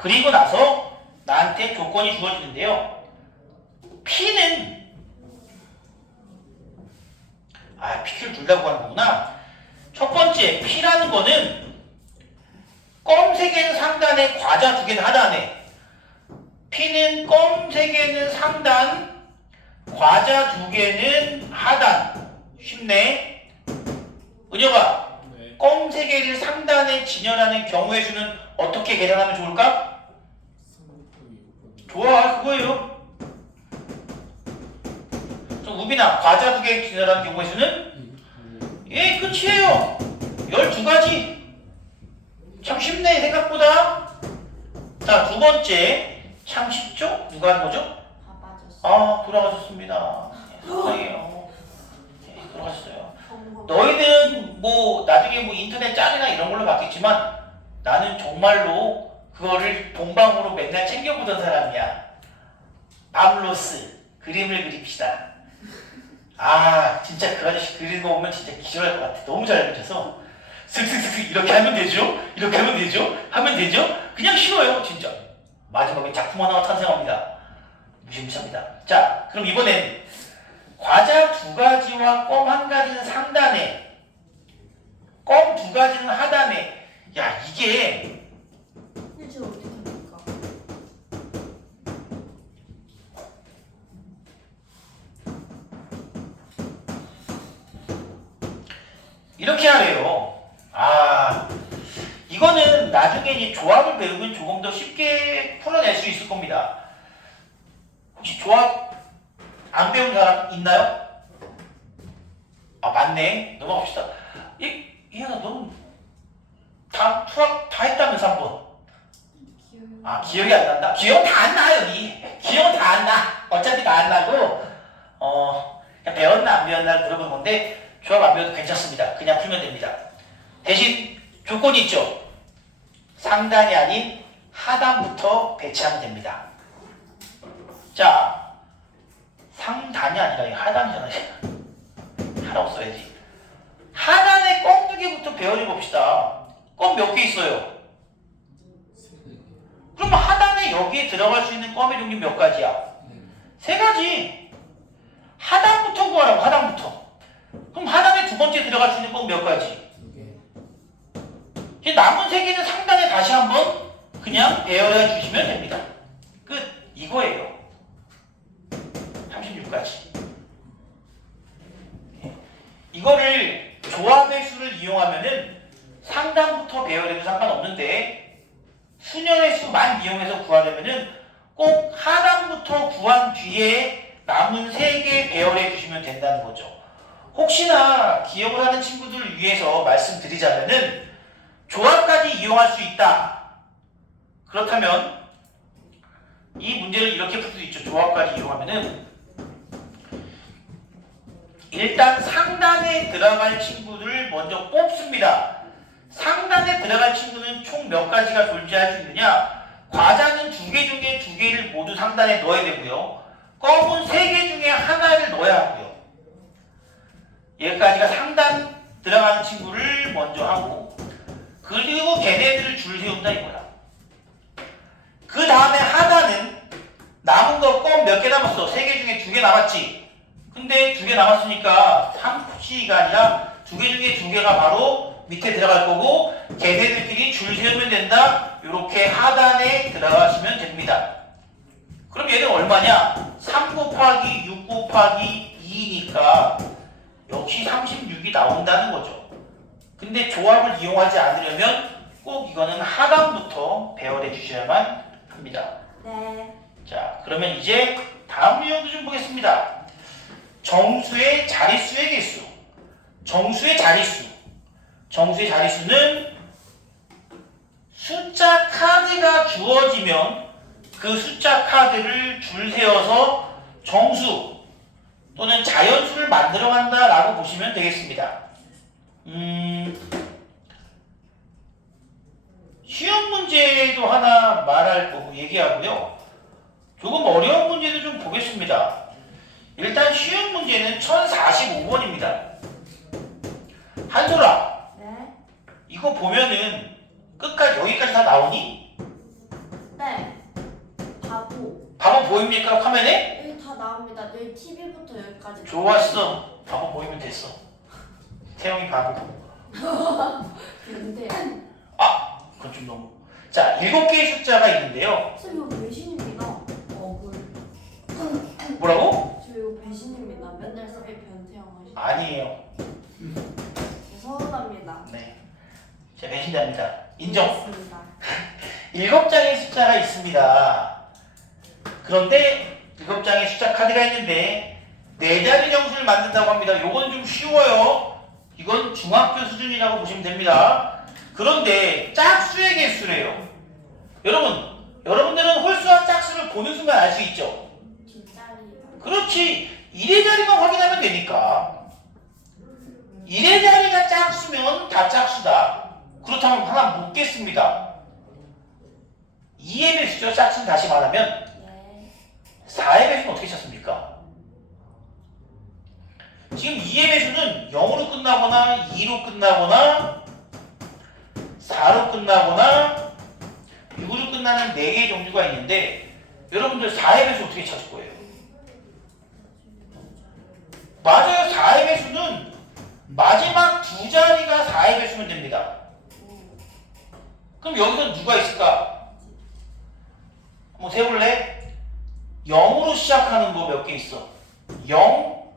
그리고 나서 나한테 조건이 주어지는데요. P는 아, P를 둘 다 구하는 거구나. 첫 번째, P라는 거는 껌 3개는 상단에, 과자 2개는 하단에. P는 껌 3개는 상단, 과자 2개는 하단. 쉽네. 은혁아, 네. 껌 3개를 상단에 진열하는 경우의 수는 어떻게 계산하면 좋을까? 3곱하기 5 좋아, 그거예요. 그럼 우빈아, 과자 2개 진열하는 경우의 수는? 예, 끝이에요. 12가지. 참 쉽네, 생각보다. 자, 두 번째. 참 쉽죠? 누가 하는 거죠? 다 빠졌어. 아, 돌아가셨습니다. 세상에요. 네, 돌아가셨어요. 정보. 너희들은 뭐 나중에 뭐 인터넷 짤이나 이런 걸로 봤겠지만 나는 정말로 그거를 본방으로 맨날 챙겨보던 사람이야. 밤로스 그림을 그립시다. 아, 진짜 그 아저씨 그리는 거 보면 진짜 기절할 것 같아. 너무 잘 그려서 슥슥슥슥 이렇게 하면 되죠? 이렇게 하면 되죠? 하면 되죠? 그냥 싫어요, 진짜. 마지막에 작품 하나가 탄생합니다. 무시무시합니다. 자, 그럼 이번엔 과자 2가지와 껌 1가지는 상단에, 껌 2가지는 하단에. 야, 이게 근데 지금 어떻게 합니까? 이렇게 하래요. 아, 이거는 나중에 이제 조합을 배우면 조금 더 쉽게 풀어낼 수 있을 겁니다. 혹시 조합 안 배운 사람 있나요? 아, 맞네. 넘어갑시다. 이현아, 너는 다 수학 다 했다면서 한번. 기억이. 아, 기억이 안 난다? 기억 다 안 나, 여기. 기억 다 안 나. 어차피 다 안 나고, 그냥 배웠나 안 배웠나 물어보는 건데, 조합 안 배워도 괜찮습니다. 그냥 풀면 됩니다. 대신 조건이 있죠. 상단이 아닌 하단부터 배치하면 됩니다. 자, 상단이 아니라 하단이잖아요. 하라고 써야지. 하단에 껌 2개부터 배워해 봅시다. 껌 몇 개 있어요? 그럼 하단에 여기에 들어갈 수 있는 껌의 종류 몇 가지야? 3가지. 하단부터 구하라고, 하단부터. 그럼 하단에 두 번째 들어갈 수 있는 껌 몇 가지? 2개. 이제 남은 3개는 상단에 다시 한번 그냥 배열해 주시면 됩니다. 끝. 이거예요. 36가지. 이거를 조합의 수를 이용하면은 상단부터 배열해도 상관없는데 수녀의 수만 이용해서 구하려면은 꼭 하단부터 구한 뒤에 남은 3개 배열해 주시면 된다는 거죠. 혹시나 기억을 하는 친구들을 위해서 말씀드리자면은 조합까지 이용할 수 있다. 그렇다면 이 문제를 이렇게 풀 수 있죠. 조합까지 이용하면은 일단 상단에 들어갈 친구를 먼저 뽑습니다. 상단에 들어갈 친구는 총 몇 가지가 존재할 수 있느냐? 과자는 2개 중에 2개를 모두 상단에 넣어야 되고요. 껌은 3개 중에 하나를 넣어야 하고요. 여기까지가 상단 들어가는 친구를 먼저 하고 그리고 걔네들을 줄 세운다 이거야. 그 다음에 하단은 남은 거 껌 몇 개 남았어? 3개 중에 2개 남았지? 근데 2개 남았으니까 3C가 아니라 2개 중에 2개가 바로 밑에 들어갈 거고 걔네들끼리 줄 세우면 된다. 이렇게 하단에 들어가시면 됩니다. 그럼 얘는 얼마냐? 3 곱하기 6 곱하기 2니까 역시 36이 나온다는 거죠. 근데 조합을 이용하지 않으려면 꼭 이거는 하단부터 배열해 주셔야만 합니다. 네. 자, 그러면 이제 다음 유형도 좀 보겠습니다. 정수의 자릿수의 개수. 정수의 자릿수. 정수의 자릿수는 숫자 카드가 주어지면 그 숫자 카드를 줄 세워서 정수 또는 자연수를 만들어 간다라고 보시면 되겠습니다. 쉬운 문제도 하나 말할 거고 얘기하고요. 조금 어려운 문제도 좀 보겠습니다. 일단 쉬운 문제는 1045번입니다. 한솔아, 네. 이거 보면은 끝까지 여기까지 다 나오니? 네. 바보. 답은 보입니까? 화면에? 여기 다 나옵니다. 여기 TV부터 여기까지. 좋았어. 답은 보이면 됐어. 태영이 바보. 근데 그건 좀 너무. 자, 7개의 숫자가 있는데요. 쌤 이거 배신입니다. 억울. 뭐라고? 저 이거 배신입니다. 맨날 쌤이 변태형 하시. 아니에요. 서운합니다. 네. 제 배신자입니다. 인정. 알겠습니다. 7장의 숫자가 있습니다. 그런데 7장의 숫자 카드가 있는데 4자리 정수를 만든다고 합니다. 요건 좀 쉬워요. 이건 중학교 수준이라고 보시면 됩니다. 그런데 짝수의 개수래요. 여러분들은 홀수와 짝수를 보는 순간 알 수 있죠? 뒷자리가. 그렇지. 1의 자리만 확인하면 되니까. 1의 자리가 짝수면 다 짝수다. 그렇다면 하나 묻겠습니다. 2의 배수죠. 짝수는 다시 말하면 네. 4의 배수는 어떻게 찾습니까? 지금 2의 배수는 0으로 끝나거나 2로 끝나거나 4로 끝나거나 6으로 끝나는 4개의 종류가 있는데 여러분들 4의 배수 어떻게 찾을 거예요? 맞아요. 4의 배수는 마지막 두 자리가 4의 배수면 됩니다. 그럼 여기서 누가 있을까? 한번 세볼래? 0으로 시작하는 거 몇 개 있어? 0,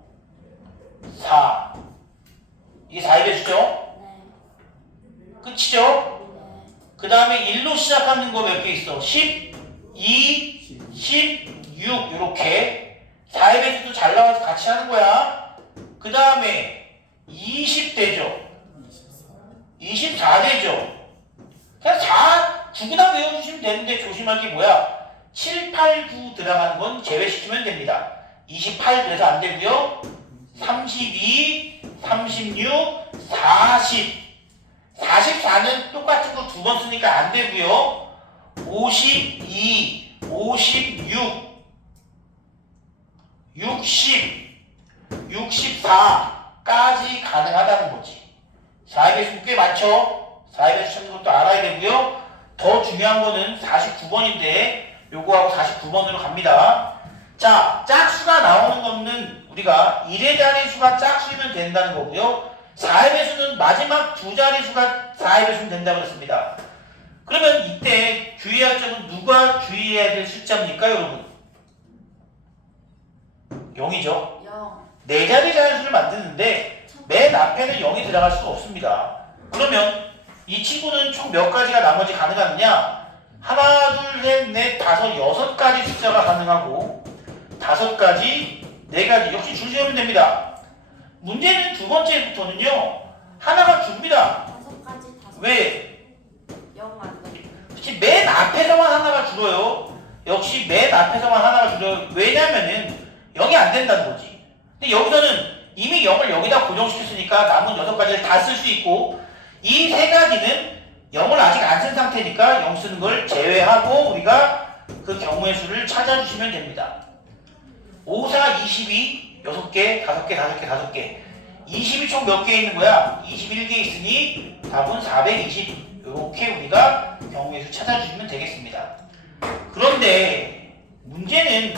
4. 이게 4의 배수죠? 네. 끝이죠? 네. 그 다음에 1로 시작하는 거 몇 개 있어? 10, 2, 16 이렇게 4의 배수도 잘 나와서 같이 하는 거야. 그 다음에 20되죠? 24되죠? 그냥 4, 9구나 외워주시면 되는데 조심할 게 뭐야? 7, 8, 9 들어가는 건 제외시키면 됩니다. 28 그래서 안 되고요. 32, 36, 40. 44는 똑같은 거 두 번 쓰니까 안 되고요. 52, 56, 60, 64까지 가능하다는 거지. 4의 배수는 꽤 많죠? 4의 배수 찾는 것도 알아야 되고요. 더 중요한 거는 49번인데 요거하고 49번으로 갑니다. 자, 짝수가 나오는 거는 우리가 1의 자리수가 짝수이면 된다는 거고요. 4의 배수는 마지막 두 자리수가 4의 배수면 된다고 했습니다. 그러면 이때 주의할 점은 누가 주의해야 될 숫자입니까, 여러분? 0이죠. 0. 4자리 자연수를 만드는데 맨 앞에는 0이 들어갈 수가 없습니다. 그러면 이 친구는 총 몇 가지가 나머지 가능하느냐? 하나, 둘, 셋, 넷, 다섯, 6가지 숫자가 가능하고 5가지, 4가지 역시 줄 세우면 됩니다. 문제는 두 번째부터는요. 하나가 줍니다. 5가지 5. 왜? 0 안 돼. 그치, 맨 앞에서만 하나가 줄어요. 역시 맨 앞에서만 하나가 줄어요. 왜냐면은 0이 안 된다는 거지. 근데 여기서는 이미 0을 여기다 고정시켰으니까 남은 6가지를 다 쓸 수 있고 이 3가지는 0을 아직 안 쓴 상태니까 0 쓰는 걸 제외하고 우리가 그 경우의 수를 찾아주시면 됩니다. 5, 4, 22, 6개, 5개, 5개, 5개. 20이 총 몇 개 있는 거야? 21개 있으니 답은 420. 이렇게 우리가 경우의 수 찾아주시면 되겠습니다. 그런데 문제는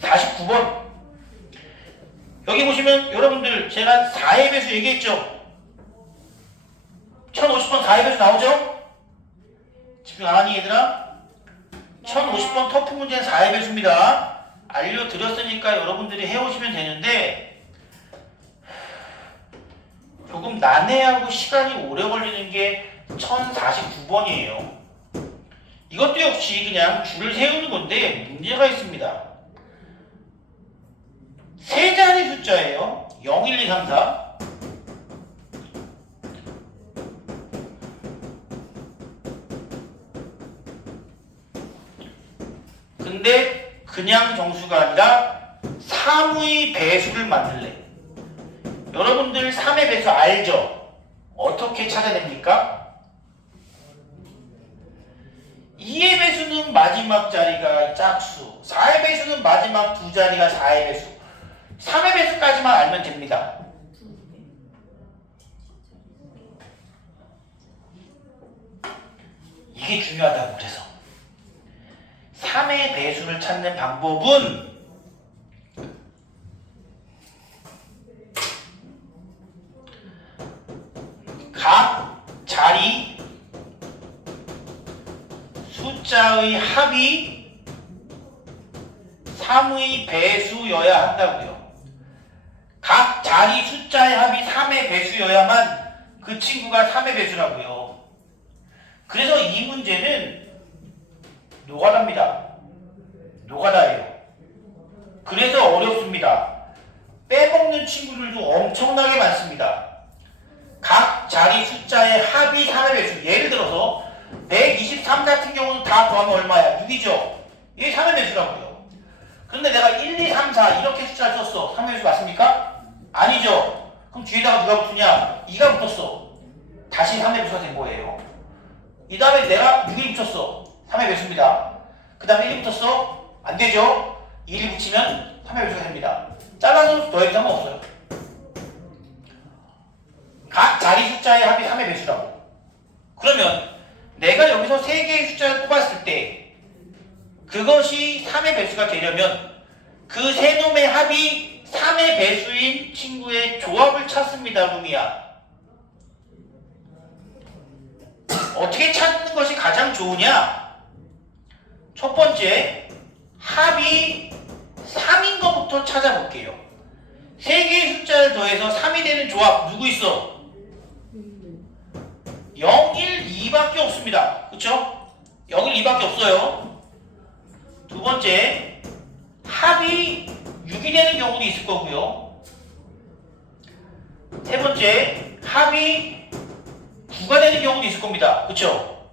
49번. 여기 보시면 여러분들 제가 4의 배수 얘기했죠? 1050번 4의 배수 나오죠? 집중 안 하니 얘들아? 1050번 터프 문제는 4의 배수입니다. 알려드렸으니까 여러분들이 해오시면 되는데 조금 난해하고 시간이 오래 걸리는 게 1049번이에요. 이것도 역시 그냥 줄을 세우는 건데 문제가 있습니다. 세 자리 숫자예요. 0, 1, 2, 3, 4. 근데 그냥 정수가 아니라 3의 배수를 만들래. 여러분들 3의 배수 알죠? 어떻게 찾아냅니까? 2의 배수는 마지막 자리가 짝수, 4의 배수는 마지막 두 자리가 4의 배수, 3의 배수까지만 알면 됩니다. 이게 중요하다고 그래서 3의 배수를 찾는 방법은 자리 숫자의 합이 3의 배수여야 한다고요. 각 자리 숫자의 합이 3의 배수여야만 그 친구가 3의 배수라고요. 그래서 이 문제는 노가다입니다. 노가다예요. 그래서 어렵습니다. 빼먹는 친구들도 엄청나게 많습니다. 각 자리 숫자의 합이 3의 배수. 예를 들어서 123 같은 경우는 다 더하면 얼마야? 6이죠? 이게 3의 배수라고요. 그런데 내가 1, 2, 3, 4 이렇게 숫자를 썼어. 3의 배수 맞습니까? 아니죠. 그럼 뒤에다가 누가 붙으냐? 2가 붙었어. 다시 3의 배수가 된 거예요. 이 다음에 내가 6을 붙였어. 3의 배수입니다. 그 다음에 1이 붙었어. 안 되죠? 1을 붙이면 3의 배수가 됩니다. 잘라서 더해도 상관없어요. 각 자리 숫자의 합이 3의 배수라고. 그러면 내가 여기서 3개의 숫자를 뽑았을 때 그것이 3의 배수가 되려면 그 3놈의 합이 3의 배수인 친구의 조합을 찾습니다. 루미야. 어떻게 찾는 것이 가장 좋으냐? 첫 번째, 합이 3인 것부터 찾아볼게요. 3개의 숫자를 더해서 3이 되는 조합 누구 있어? 0, 1, 2밖에 없습니다. 그쵸? 0, 1, 2밖에 없어요. 두 번째, 합이 6이 되는 경우도 있을 거고요. 세 번째, 합이 9가 되는 경우도 있을 겁니다. 그쵸?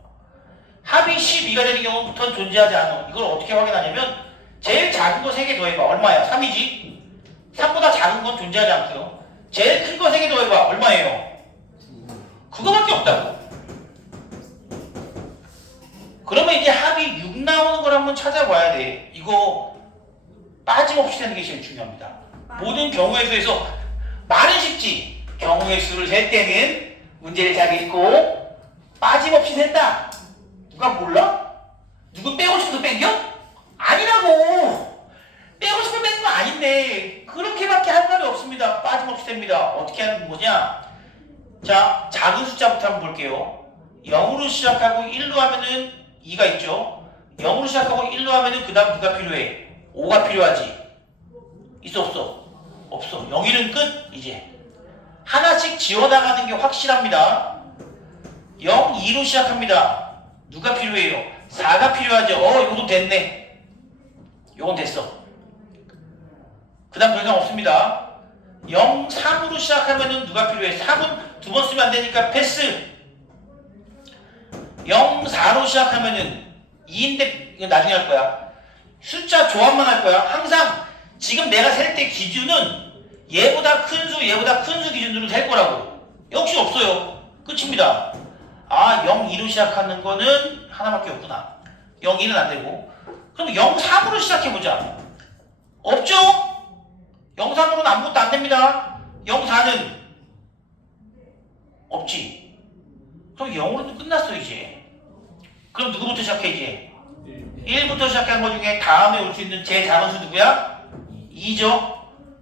합이 12가 되는 경우부터는 존재하지 않아. 이걸 어떻게 확인하냐면 제일 작은 거 3개 더해봐. 얼마야? 3이지? 3보다 작은 건 존재하지 않고요. 제일 큰 거 3개 더해봐. 얼마예요? 그거밖에 없다고. 그러면 이제 합이 6 나오는 걸 한번 찾아봐야 돼. 이거 빠짐없이 되는 게 제일 중요합니다. 모든 경우의 수에서 말은 쉽지. 경우의 수를 셀 때는 문제를 잘 읽고 빠짐없이 셀다. 누가 몰라? 누구 빼고 싶어서 뺀겨? 아니라고. 빼고 싶어 뺀 거 아닌데 그렇게밖에 할 말이 없습니다. 빠짐없이 셉니다. 어떻게 하는 거냐? 자, 작은 숫자부터 한번 볼게요. 0으로 시작하고 1로 하면은 2가 있죠. 0으로 시작하고 1로 하면은 그 다음 누가 필요해? 5가 필요하지. 있어 없어? 없어. 0, 1은 끝. 이제 하나씩 지워나가는 게 확실합니다. 0, 2로 시작합니다. 누가 필요해요? 4가 필요하죠. 요것도 됐네. 요건 됐어. 그 다음 더 이상 없습니다. 0, 3으로 시작하면은 누가 필요해? 3은 두 번 쓰면 안 되니까 패스. 0, 4로 시작하면은 2인데 이건 나중에 할 거야. 숫자 조합만 할 거야. 항상 지금 내가 셀 때 기준은 얘보다 큰 수, 얘보다 큰 수 기준으로 셀 거라고. 역시 없어요. 끝입니다. 0, 2로 시작하는 거는 하나밖에 없구나. 0, 2는 안 되고. 그럼 0, 3으로 시작해보자. 없죠? 0, 3으로는 아무것도 안 됩니다. 0, 4는 없지. 그럼 0으로도 끝났어, 이제. 그럼 누구부터 시작해, 이제? 1부터 시작한 것 중에 다음에 올 수 있는 제일 작은 수 누구야? 2죠?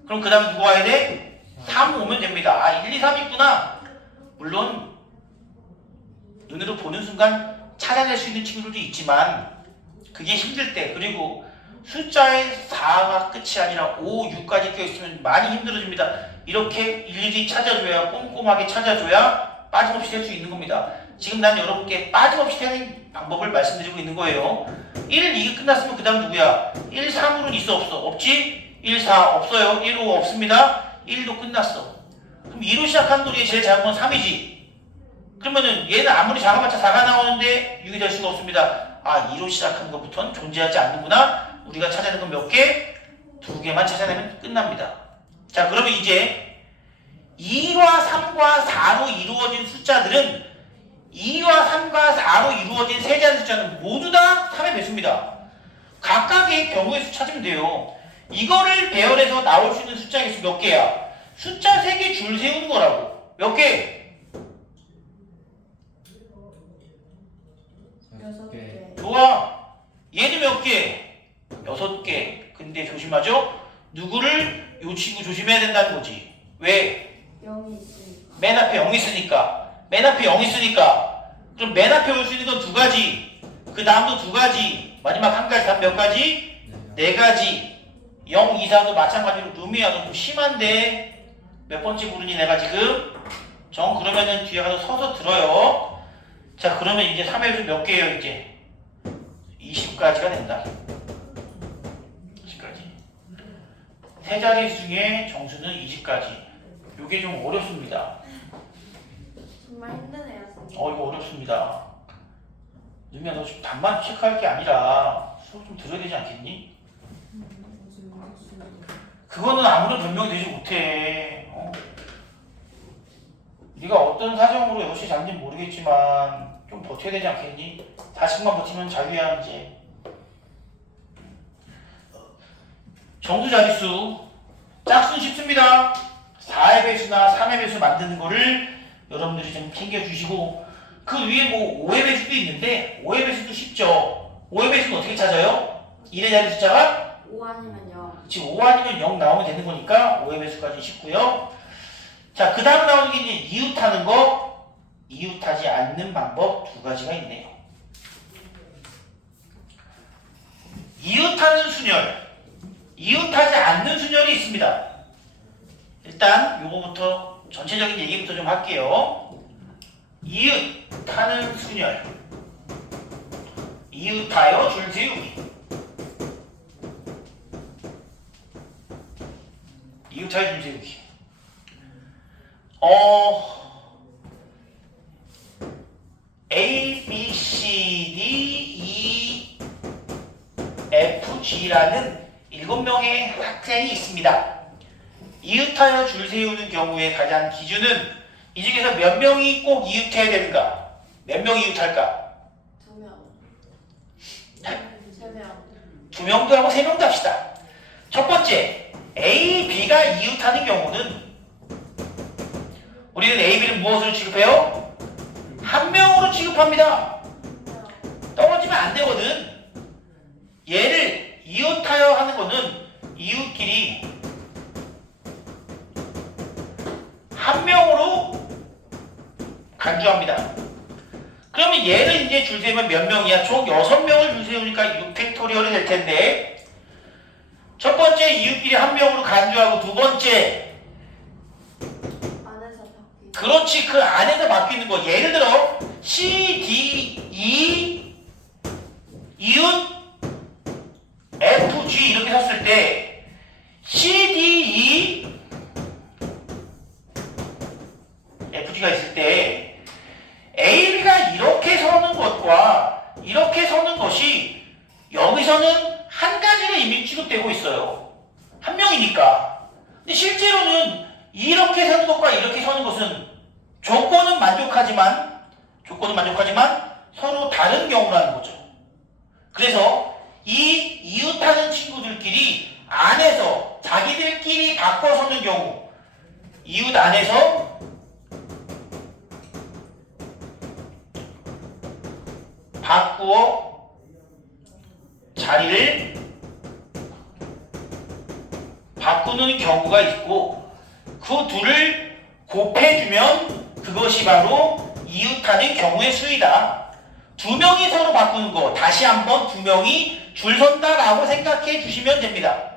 그럼 그 다음에 누구 와야 돼? 3 오면 됩니다. 1, 2, 3 있구나. 물론 눈으로 보는 순간 찾아낼 수 있는 친구들도 있지만 그게 힘들 때, 그리고 숫자의 4가 끝이 아니라 5, 6까지 껴있으면 많이 힘들어집니다. 이렇게 일일이 찾아줘야, 꼼꼼하게 찾아줘야 빠짐없이 셀 수 있는 겁니다. 지금 난 여러분께 빠짐없이 세는 방법을 말씀드리고 있는 거예요. 1, 2가 끝났으면 그 다음 누구야? 1, 3으로는 있어 없어? 없지? 1, 4 없어요. 1, 5 없습니다. 1도 끝났어. 그럼 2로 시작하는 거 중에 제일 작은 건 3이지. 그러면은 얘는 아무리 작아봤자 4가 나오는데 6이 될 수가 없습니다. 2로 시작하는 것부터는 존재하지 않는구나. 우리가 찾아내는 건 몇 개? 2개만 찾아내면 끝납니다. 자, 그러면 이제 2와 3과 4로 이루어진 숫자들은 2와 3과 4로 이루어진 세 자리 숫자는 모두 다 3의 배수입니다. 각각의 경우의 수 찾으면 돼요. 이거를 배열해서 나올 수 있는 숫자 개수 몇 개야? 숫자 3개 줄 세우는 거라고. 몇 개? 6개. 좋아. 얘는 몇 개? 6개. 근데 조심하죠? 누구를? 요 친구 조심해야 된다는 거지. 왜? 0이 있으니까. 맨 앞에 0이 있으니까. 맨 앞에 0 있으니까. 그럼 맨 앞에 올 수 있는 건 두 가지. 그 다음도 두 가지. 마지막 한 가지. 다음 몇 가지? 네 가지. 0, 2, 4도 마찬가지로 루미야. 너 좀 심한데 몇 번째 부르니 내가 지금? 정 그러면은 뒤에 가서 서서 들어요. 자 그러면 이제 3의 수 몇 개예요 이제? 20까지가 된다. 20까지. 세 자릿수 중에 정수는 20까지. 요게 좀 어렵습니다. 정말 힘드네요, 선생님. 이거 어렵습니다. 누미야 너 지금 답만 체크할 게 아니라 수업 좀 들어야 되지 않겠니? 그거는 아무런 변명이 되지 못해. 네가 어떤 사정으로 역시 잘는지 모르겠지만 좀 버텨야 되지 않겠니? 40만 버티면 자유야 이제. 정수 자릿수 짝수는 쉽습니다. 4의 배수나 3의 배수 만드는 거를 여러분들이 좀 챙겨주시고 그 위에 뭐 5의 배수도 있는데 5의 배수도 쉽죠. 5의 배수는 어떻게 찾아요? 1의 자리 숫자가 5 아니면 0. 지금 5 아니면 0 나오면 되는 거니까 5의 배수까지 쉽고요. 자, 그 다음 나오는 게 이제 이웃하는 거, 이웃하지 않는 방법 두 가지가 있네요. 이웃하는 순열, 이웃하지 않는 순열이 있습니다. 일단 요거부터 전체적인 얘기부터 좀 할게요. 이웃하는 순열, 이웃하여 줄 세우기. 이웃하여 줄 세우기. A, B, C, D, E, F, G라는 7명의 학생이 있습니다. 이웃하여 줄 세우는 경우에 가장 기준은 이 중에서 몇 명이 꼭 이웃해야 되는가? 몇 명이 이웃할까? 2명. 네? 3명. 2명도 하고 3명도 합시다. 첫 번째, A, B가 이웃하는 경우는 우리는 A, B를 무엇으로 취급해요? 한 명으로 취급합니다. 떨어지면 안 되거든. 얘를 이웃하여 하는 거는 이웃끼리 한 명으로 간주합니다. 그러면 얘를 이제 줄 세우면 몇 명이야? 총 6명을 줄 세우니까 6팩토리얼이 될 텐데 첫 번째 이웃끼리 한 명으로 간주하고 두 번째 안에서 바뀌고. 그렇지 그 안에서 바뀌는 거 예를 들어 C, D, E 이웃 F, G 이렇게 섰을 때 C, D, E F, G가 있을 때 A, B가 이렇게 서는 것과 이렇게 서는 것이 여기서는 한 가지로 이미 취급되고 있어요. 한 명이니까. 근데 실제로는 이렇게 서는 것과 이렇게 서는 것은 조건은 만족하지만 서로 다른 경우라는 거죠. 그래서 이 이웃하는 친구들끼리 안에서 자기들끼리 바꿔 서는 경우 이웃 안에서 바꾸어 자리를 바꾸는 경우가 있고 그 둘을 곱해주면 그것이 바로 이웃하는 경우의 수이다. 2명이 서로 바꾸는 거 다시 한번 2명이 줄 선다라고 생각해 주시면 됩니다.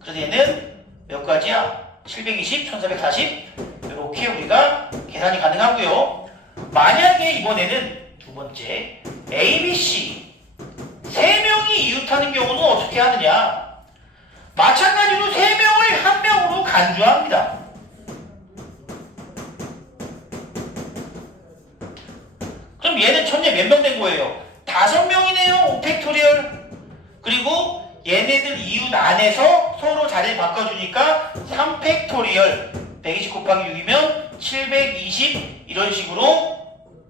그래서 얘는 몇 가지야? 720, 1440 이렇게 우리가 계산이 가능하고요. 만약에 이번에는 두 번째 A, B, C 3명이 이웃하는 경우는 어떻게 하느냐? 마찬가지로 3명을 한 명으로 간주합니다. 그럼 얘는 천재 몇 명 된 거예요? 5명이네요. 5팩토리얼. 그리고 얘네들 이웃 안에서 서로 자리를 바꿔주니까 3팩토리얼. 120 곱하기 6이면 720 이런 식으로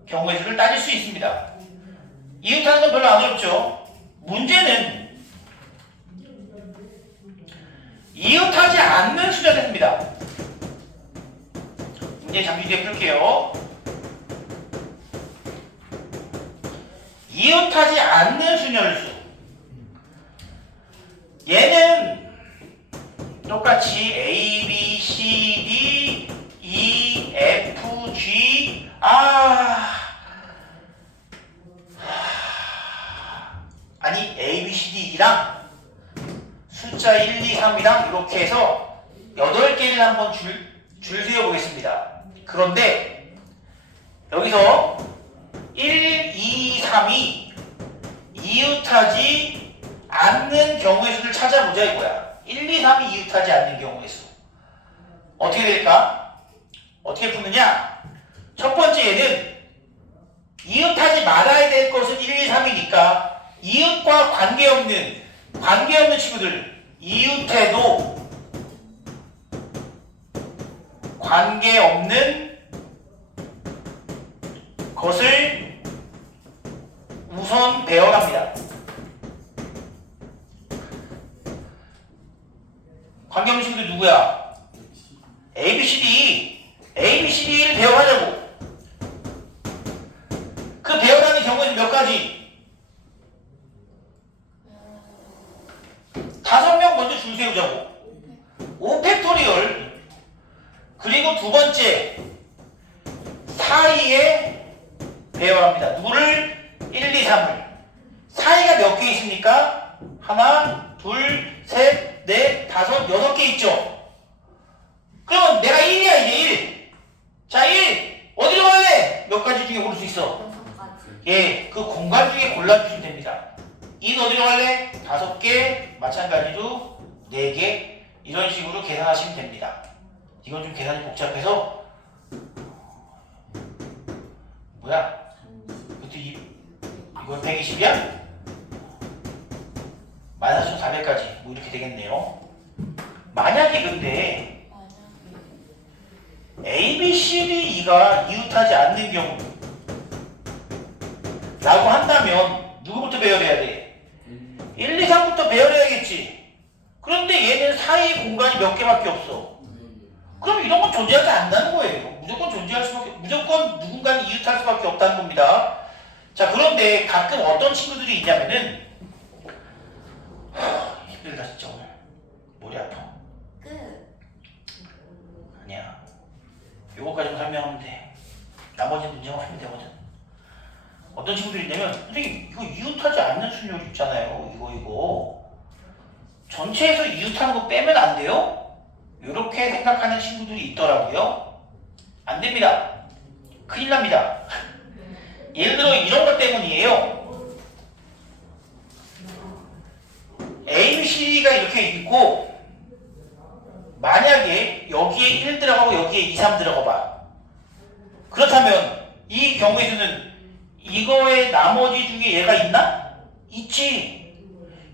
경우의 수를 따질 수 있습니다. 이웃하는 건 별로 안 어렵죠. 문제는 이웃하지 않는 수자입니다. 문제 잠시 뒤에 풀게요. 이웃하지 않는 순열수. 얘는 똑같이 A, B, C, D, E, F, G, 아니 A, B, C, D, E랑 숫자 1, 2, 3이랑 이렇게 해서 8개를 한번 줄 세워 보겠습니다. 그런데 여기서 1, 2, 3이 이웃하지 않는 경우의 수를 찾아보자 이거야. 1, 2, 3이 이웃하지 않는 경우의 수. 어떻게 될까? 어떻게 푸느냐? 첫 번째에는 이웃하지 말아야 될 것은 1, 2, 3이니까 이웃과 관계없는 친구들 이웃해도 관계없는 것을 우선 배워갑니다. 관계없는 친구들 누구야? A, B, C, D. A, B, C, D를 배워가자고. 그 배워가는 경우에는 몇 가지? 5명 먼저 줄 세우자고. 5팩토리얼. 그리고 두 번째 사이에 배워갑니다. 누구를? 1, 2, 3을. 사이가 몇 개 있습니까? 하나, 둘, 셋, 넷, 다섯, 6개 있죠? 그러면 내가 1이야 이제 1. 자 1. 어디로 갈래? 몇 가지 중에 고를 수 있어? 6가지. 예, 그 공간 중에 골라주시면 됩니다. 2는 어디로 갈래? 5개, 마찬가지로 4개 이런 식으로 계산하시면 됩니다. 이건 좀 계산이 복잡해서 뭐야? 그것도 이건 120이야? 마이너스 400까지 뭐 이렇게 되겠네요. 만약에 근데 A, B, C, D, E가 이웃하지 않는 경우 라고 한다면 누구부터 배열해야 돼? 1, 2, 3부터 배열해야겠지. 그런데 얘는 사이 공간이 몇 개밖에 없어. 그럼 이런 건 존재하지 않는다는 거예요. 무조건 누군가는 이웃할 수밖에 없다는 겁니다. 자, 그런데 가끔 어떤 친구들이 있냐면은 힘들다 진짜 오늘. 머리 아파. 끝. 아니야. 요거까지만 설명하면 돼. 나머지는 문제 없으면 되거든. 어떤 친구들이 있냐면 선생님 이거 이웃하지 않는 순열 있잖아요. 이거 전체에서 이웃하는 거 빼면 안 돼요? 이렇게 생각하는 친구들이 있더라고요. 안 됩니다. 큰일 납니다. 예를 들어 이런 것 때문이에요. A, B, C가 이렇게 있고 만약에 여기에 1 들어가고 여기에 2, 3 들어가 봐. 그렇다면 이 경우에서는 이거의 나머지 중에 얘가 있나? 있지.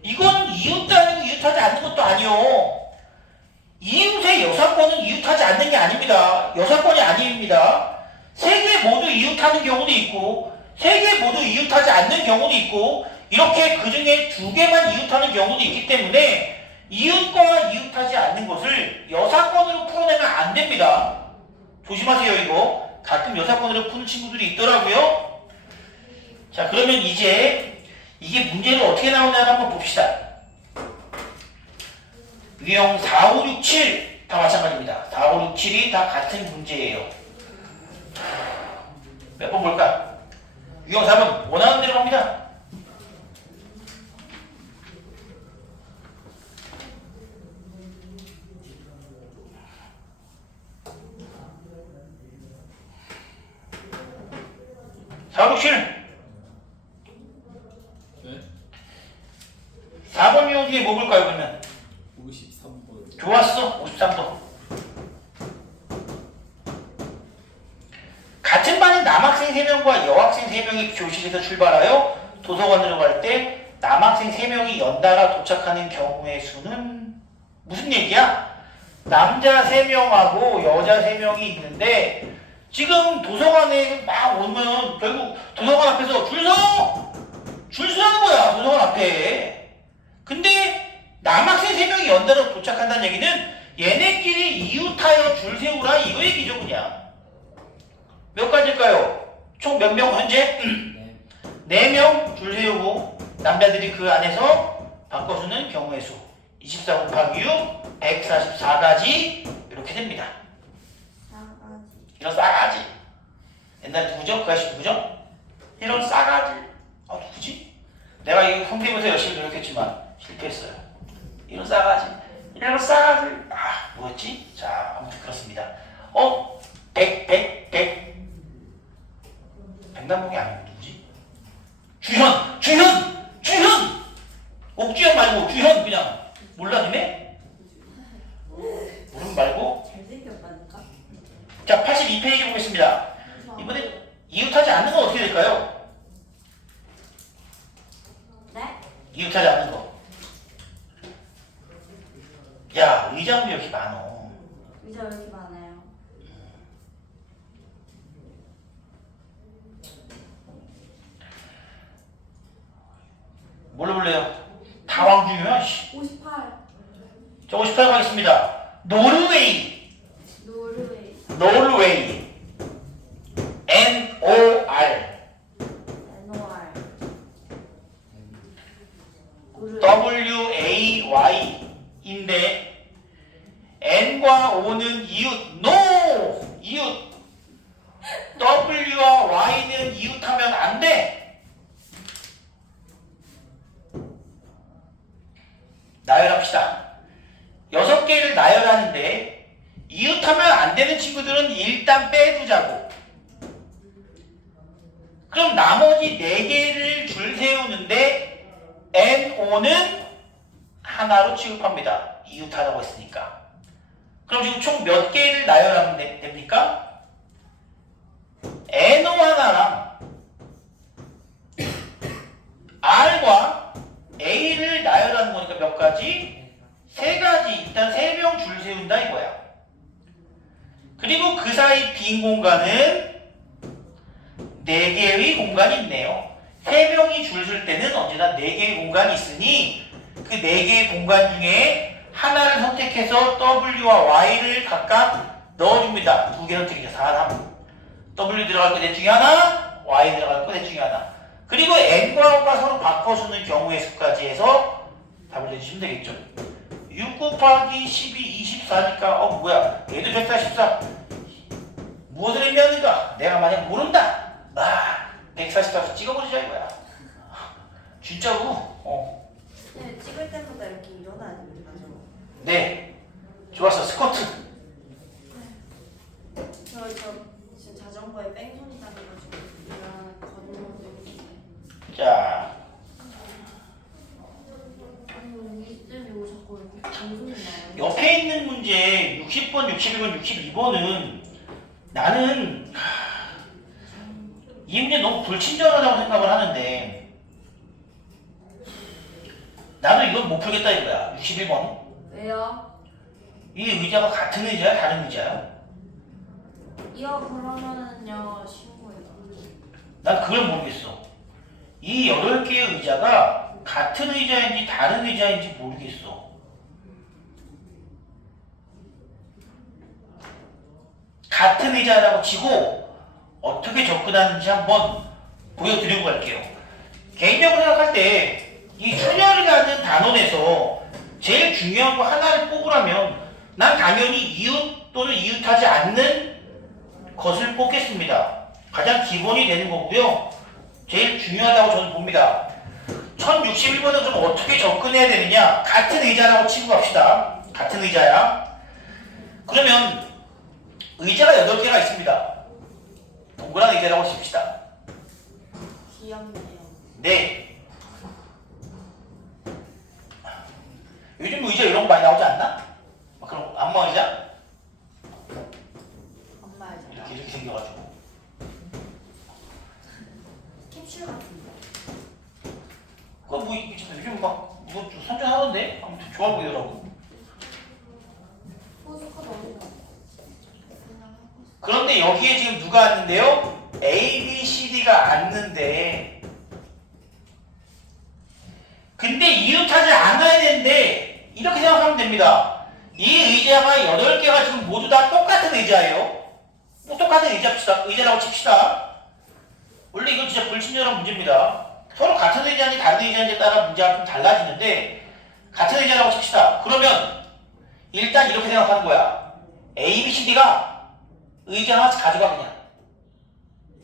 이건 이웃도 아니고 이웃하지 않는 것도 아니요. 이웃의 여사권은 이웃하지 않는 게 아닙니다. 여사권이 아닙니다. 세 개 모두 이웃하는 경우도 있고 세 개 모두 이웃하지 않는 경우도 있고 이렇게 그 중에 2개만 이웃하는 경우도 있기 때문에 이웃과 이웃하지 않는 것을 여사권으로 풀어내면 안 됩니다. 조심하세요. 이거 가끔 여사권으로 푸는 친구들이 있더라고요. 자, 그러면 이제 이게 문제를 어떻게 나오냐를 한번 봅시다. 유형 4, 5, 6, 7 다 마찬가지입니다. 4, 5, 6, 7이 다 같은 문제예요. 몇 번 볼까? 유형 3은 원하는 대로 갑니다. 사, 5, 6, 7 네? 4번 유형 중에 뭐 볼까요 그러면? 53번. 좋았어. 53번. 같은 반인 남학생 3명과 여학생 3명이 교실에서 출발하여 도서관으로 갈 때 남학생 3명이 연달아 도착하는 경우의 수는 무슨 얘기야? 남자 3명하고 여자 3명이 있는데 지금 도서관에 막 오면 결국 도서관 앞에서 줄 서는 거야. 도서관 앞에. 근데 남학생 3명이 연달아 도착한다는 얘기는 얘네끼리 이웃하여 줄 세우라 이거 얘기죠 그냥. 몇 가지일까요? 총 몇 명 현재? 네. 4명 줄 세우고 남자들이 그 안에서 바꿔주는 경우의 수 24 곱하기 6 144가지 이렇게 됩니다. 4가지. 이런 싸가지. 옛날에 누구죠? 그 아저씨 누구죠? 이런 싸가지. 아 누구지? 내가 이 성대모사 열심히 노력했지만 실패했어요. 이런 싸가지. 이런 싸가지. 아, 뭐였지? 자, 아무튼 그렇습니다. 백남봉이 아니고 누구지? 주현! 옥주현 말고 주현 그냥. 몰라, 니네? 모르는 말고. 잘생겼다니까. 자, 82페이지 보겠습니다. 이번에 이웃하지 않는 건 어떻게 될까요? 네? 이웃하지 않는 거. 야, 의자도 이렇게 많어. 의자 왜 이렇게 많아요? 뭘로 볼래요? 다왕중이야, 씨. 58. 저 58 가겠습니다. 노르웨이. 노르웨이. NOR. NOR. WAY인데 N과 O는 이웃. NO! 이웃. W와 Y는 이웃하면 안 돼. 나열합시다. 6개를 나열하는데 이웃하면 안 되는 친구들은 일단 빼두자고. 그럼 나머지 4개를 줄 세우는데 NO는 하나로 취급합니다. 이웃하라고 했으니까. 그럼 지금 총 몇 개를 나열하면 됩니까? NO 하나랑 R과 A를 나열하는 거니까 몇 가지? 3가지. 일단 3명 줄 세운다 이거야. 그리고 그 사이 빈 공간은 4개의 공간이 있네요. 3명이 줄 설 때는 언제나 4개의 공간이 있으니 그 4개의 공간 중에 하나를 선택해서 W와 Y를 각각 넣어줍니다. 2개 선택이죠. 4, 3. W 들어갈 거 넷 중에 하나, Y 들어갈 거 넷 중에 하나. 그리고 N과 O가 서로 바꿔주는 경우의 수까지 해서 답을 내주시면 되겠죠. 6 곱하기 12, 24니까 뭐야, 얘도 144. 무엇을 의미하는가? 내가 만약 모른다. 144로 찍어버리자 이거야. 진짜로. 네, 찍을 때마다 이렇게 일어나야 됩니다. 네, 좋았어. 스쿼트. 저 지금 자전거에 뺑소니 당해가지고 이런 걷는 자, 아니 이쌤 이거 자꾸 이렇게 방송이 나와요. 옆에 있는 문제 60번, 61번, 62번은 나는 이 문제 너무 불친절하다고 생각을 하는데 나도 이건 못 풀겠다 이거야. 61번. 왜요? 이 의자가 같은 의자야? 다른 의자야? 이거 그러면은요 신고해요. 난 그걸 모르겠어. 이 8개의 의자가 같은 의자인지 다른 의자인지 모르겠어. 같은 의자라고 치고 어떻게 접근하는지 한번 보여드리고 갈게요. 개인적으로 생각할 때 이 출혈이라는 단원에서 제일 중요한 거 하나를 뽑으라면 난 당연히 이웃 또는 이웃하지 않는 것을 뽑겠습니다. 가장 기본이 되는 거고요. 제일 중요하다고 저는 봅니다. 1061번은 그럼 어떻게 접근해야 되느냐? 같은 의자라고 치고 갑시다. 같은 의자야. 그러면 의자가 8개가 있습니다. 동그란 의자라고 칩시다. 귀엽네요. 네. 요즘 의자 이런 거 많이 나오지 않나? 그럼 안마 의자? 엄마 알잖아. 이렇게 생겨가지고. 캡슐 같은데. 그거 뭐 요즘 막 이거 선전하던데? 아무튼 좋아 보이더라고. 포스카도 어디 가? 그런데 여기에 지금 누가 앉는데요? A, B, C, D가 앉는데 근데 이웃하지 않아야 되는데 이렇게 생각하면 됩니다. 이 의자가 8개가 지금 모두 다 똑같은 의자예요. 뭐 똑같은 의자라고 칩시다. 원래 이건 진짜 불친절한 문제입니다. 서로 같은 의자인지 다른 의자인지에 따라 문제가 좀 달라지는데 같은 의자라고 칩시다. 그러면 일단 이렇게 생각하는 거야. A, B, C, D가 의자 하나씩 가져가 그냥.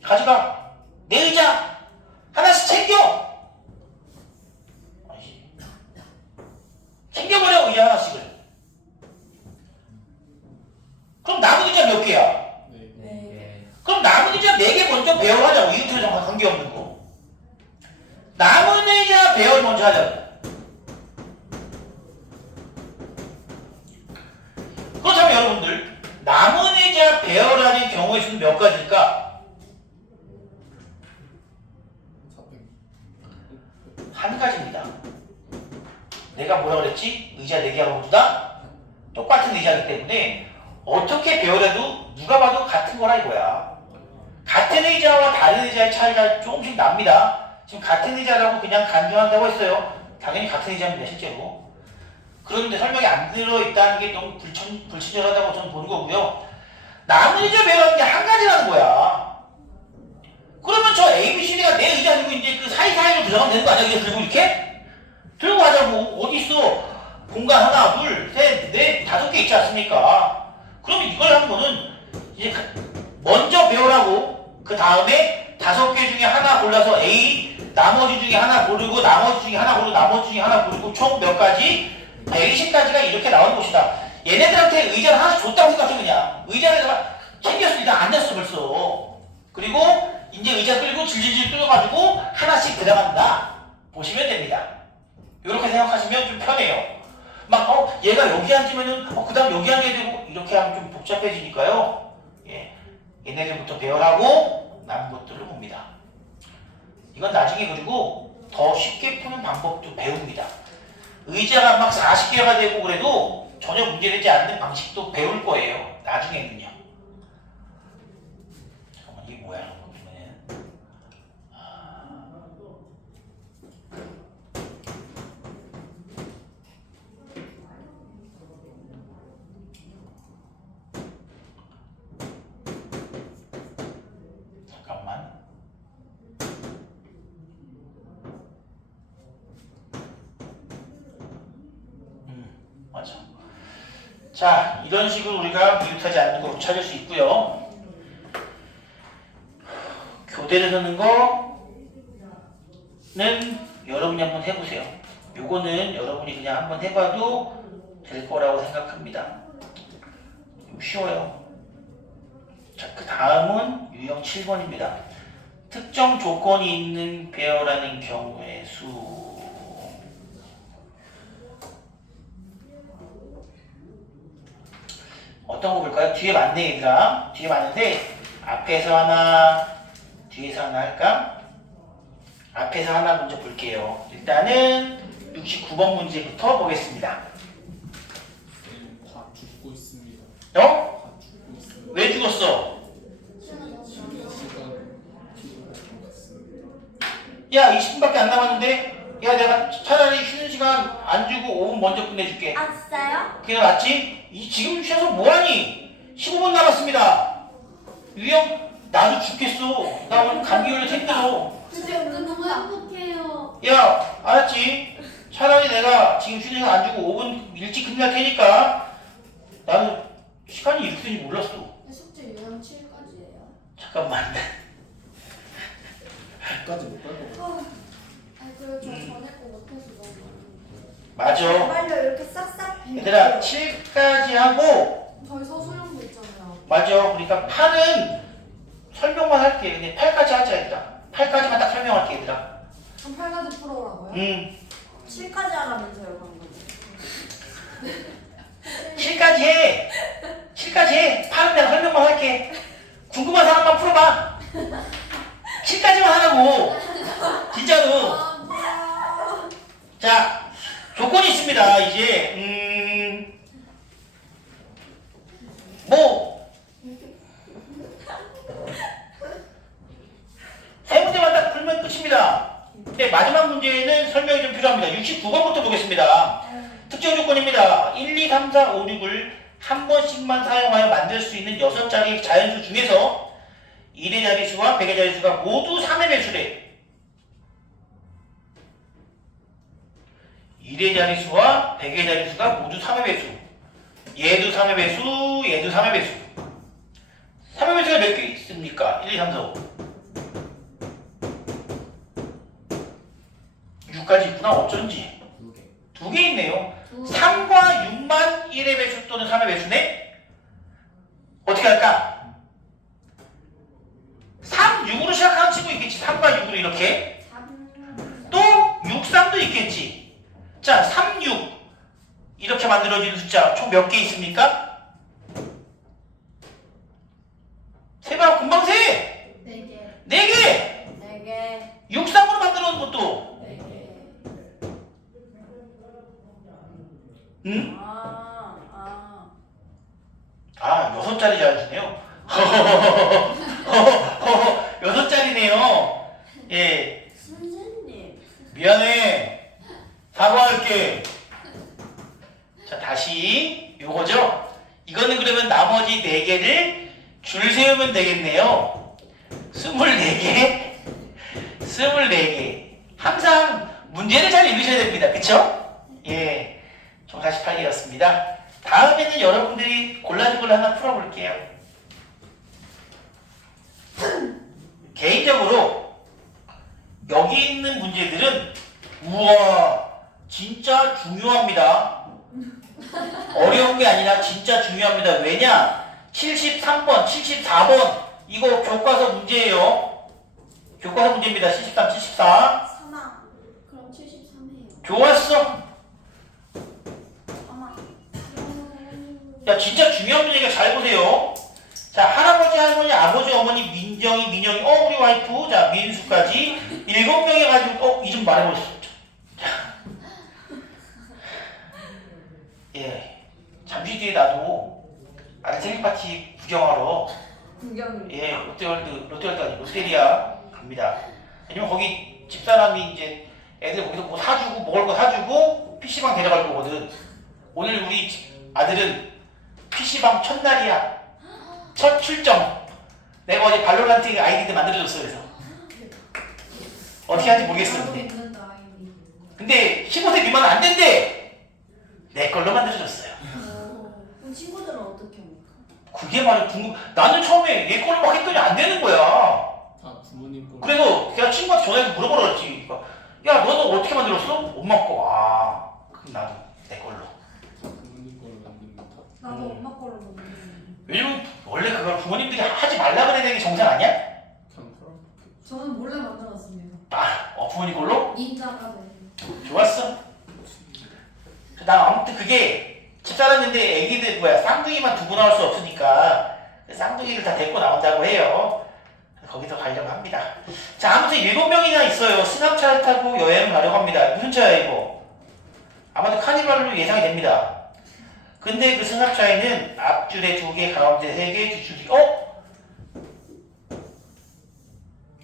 가져가. 내 의자 하나씩 챙겨. 챙겨버려 의자 하나씩을. 그럼 남은 의자 몇 개야? 네. 그럼 남은 의자 4개 먼저 배열하자고. 이웃들에 정말 관계없는 거. 남은 의자 배열 먼저 하자고. 그렇다면 여러분들 남은 의자 배열하는 경우의 수는 몇 가지일까? 400. 한 가지입니다. 내가 뭐라 그랬지? 의자 4개하고 모두 다 똑같은 의자이기 때문에 어떻게 배열해도 누가 봐도 같은 거라 이거야. 같은 의자와 다른 의자의 차이가 조금씩 납니다. 지금 같은 의자라고 그냥 간주한다고 했어요. 당연히 같은 의자입니다, 실제로. 그런데 설명이 안 들어있다는 게 너무 불친절하다고 저는 보는 거고요. 남은 의자 배열하는 게 한 가지라는 거야. 그러면 저 ABCD가 내 의자 들고 이제 그 사이사이로 들어가면 되는 거 아니야? 이제 들고 이렇게? 들고 가자고. 어디 있어? 공간 하나, 둘, 셋, 넷, 5개 있지 않습니까? 그러면 이걸 하는 거는 이제 먼저 배우라고 그 다음에 5개 중에 하나 골라서 A, 나머지 중에 하나 고르고 나머지 중에 하나 고르고 나머지 중에 하나 고르고 총 몇 가지? 120가지가 이렇게 나오는 것이다. 얘네들한테 의자를 하나씩 줬다고 생각해 그냥. 의자를 내가 챙겼어. 일단 앉았어 벌써. 그리고 이제 의자 끌고 질질질 끌어가지고 하나씩 들어간다. 보시면 됩니다. 이렇게 생각하시면 좀 편해요. 막 얘가 여기 앉으면은 그 다음 여기 앉아야 되고 이렇게 하면 좀 복잡해지니까요. 예, 얘네들부터 배열하고 남은 것들을 봅니다. 이건 나중에 그리고 더 쉽게 푸는 방법도 배웁니다. 의자가 막 40개가 되고 그래도 전혀 문제되지 않는 방식도 배울 거예요. 나중에는요. 잠깐만 이게 뭐야? 보면은 잠깐만. 맞아. 자, 이런 식으로 우리가 미흡하지 않는 거 찾을 수 있고요. 교대를 하는 거는 여러분이 한번 해보세요. 요거는 여러분이 그냥 한번 해봐도 될 거라고 생각합니다. 쉬워요. 자, 그 다음은 유형 7번입니다. 특정 조건이 있는 배열하는 경우의 수. 어떤 거 볼까요? 뒤에 많네 얘들아. 뒤에 많은데 앞에서 하나 뒤에서 하나 할까? 앞에서 하나 먼저 볼게요. 일단은 69번 문제부터 보겠습니다. 다 죽고 있습니다. 어? 다 죽고 있습니다. 왜 죽었어? 쉬는 시간 필요할 것 같습니다. 야 20분밖에 안 남았는데 야 내가 차라리 쉬는 시간 안 주고 5분 먼저 끝내줄게. 아 진짜요? 그게 맞지? 지금 쉬어서 뭐하니? 15분 남았습니다. 유형 나도 죽겠어. 나 오늘 감기 걸려서 힘들어. 근데 오늘 너무 행복해요. 야 알았지? 차라리 내가 지금 쉬는 시간 안 주고 5분 일찍 끝날 테니까 나는 시간이 이렇게 되는지 몰랐어. 숙제 유형 7까지예요. 잠깐만. 끝까지 못 갈 것 같아요. 아니 그래도 저 전에 거 못해서 너무. 맞아. 빨리 이렇게 싹싹 얘들아 7까지 하고 저희 서술형도 있잖아요. 맞아. 그러니까 8은 설명만 할게. 근데 8까지 하자 얘들아. 8까지만 딱 설명할게 얘들아. 그럼 8가지 풀어오라고요? 7까지 하라면서요 방금. 7까지 해. 7까지 해. 8은 내가 설명만 할게. 궁금한 사람만 풀어봐. 7까지만 하라고. 진짜로. 아 뭐야. 자, 조건이 있습니다. 이제 세 문제만 딱 풀면 끝입니다. 근데 마지막 문제는 설명이 좀 필요합니다. 69번부터 보겠습니다. 특정 조건입니다. 1, 2, 3, 4, 5, 6을 한 번씩만 사용하여 만들 수 있는 6자리 자연수 중에서 1의 자릿수와 100의 자릿수가 모두 3의 배수래. 1의 자릿수와 100의 자릿수가 모두 3의 배수. 얘도 3의 배수, 얘도 3의 배수. 3의 배수가 몇 개 있습니까? 1, 2, 3, 4, 5. 6까지 있구나. 어쩐지. 두 개 있네요. 두 3과 6만 1의 배수 또는 3의 배수네? 어떻게 할까? 3, 6으로 시작하는 친구 있겠지. 3과 6으로 이렇게. 3 또 6, 3도 있겠지. 자, 3, 6 이렇게 만들어지는 숫자 총 몇 개 있습니까? 세봐 금방 세! 4개 4개! 4개 6, 3으로 만들어 놓은 것도 4개 응? 아 6자리 잘하시네요. 6자리네요. 예, 선생님 미안해. 사과할게. 자, 다시 요거죠? 이거는 그러면 나머지 4개를 줄 세우면 되겠네요. 24개, 24개. 항상 문제를 잘 읽으셔야 됩니다. 그쵸? 예, 총 48개였습니다. 다음에는 여러분들이 골라준 걸 하나 풀어볼게요. 개인적으로 여기 있는 문제들은 우와 진짜 중요합니다. 어려운 게 아니라 진짜 중요합니다. 왜냐? 73번, 74번 이거 교과서 문제예요. 교과서 문제입니다. 73, 74. 사망 그럼 73해요 좋았어. 사망 야 진짜 중요한 문제니까 잘 보세요. 자 할아버지, 할머니, 아버지, 어머니, 민정이, 민영이, 우리 와이프, 자 민수까지 7명이 가지고 이 좀 말해보시죠. 예, 잠시 뒤에 나도 아들 생일 파티 구경하러 구경을 예 롯데월드 아니고 롯데리아 갑니다. 왜냐면 거기 집사람이 이제 애들 거기서 뭐 사주고 먹을 거 사주고 PC방 데려갈 거거든. 오늘 우리 아들은 PC방 첫날이야. 첫 출정. 내가 어제 발로란트 아이디도 만들어줬어. 그래서 어떻게 하는지 모르겠어. 근데 15세 미만 안 된대. 내 걸로 만들어줬어요. 그럼 친구들은 어떻게 합니까? 그게 말이 나는 처음에 얘 걸로 막 했더니 안 되는 거야. 다 부모님 거. 그래서 내가 친구한테 전화해서 물어보라 그랬지. 그러니까, 야 너는 어떻게 만들었어? 엄마 거. 그럼 나도 내 걸로. 다 부모님 걸로 만듭니다. 나도 엄마 걸로 먹는 왜냐면 원래 그걸 부모님들이 하지 말라 그래야 되는 게 정상 아니야? 그냥 허락. 저는 몰래 만들었습니다. 부모님 걸로? 인자가 돼. 좋았어. 난 아무튼 그게 집사람인데 애기들 쌍둥이만 두고 나올 수 없으니까 쌍둥이를 다 데리고 나온다고 해요. 거기서 가려고 합니다. 자, 아무튼 7명이나 있어요. 승합차를 타고 여행을 가려고 합니다. 무슨 차야 이거? 아마도 카니발로 예상이 됩니다. 근데 그 승합차에는 앞줄에 2개, 가운데 3개, 뒷줄이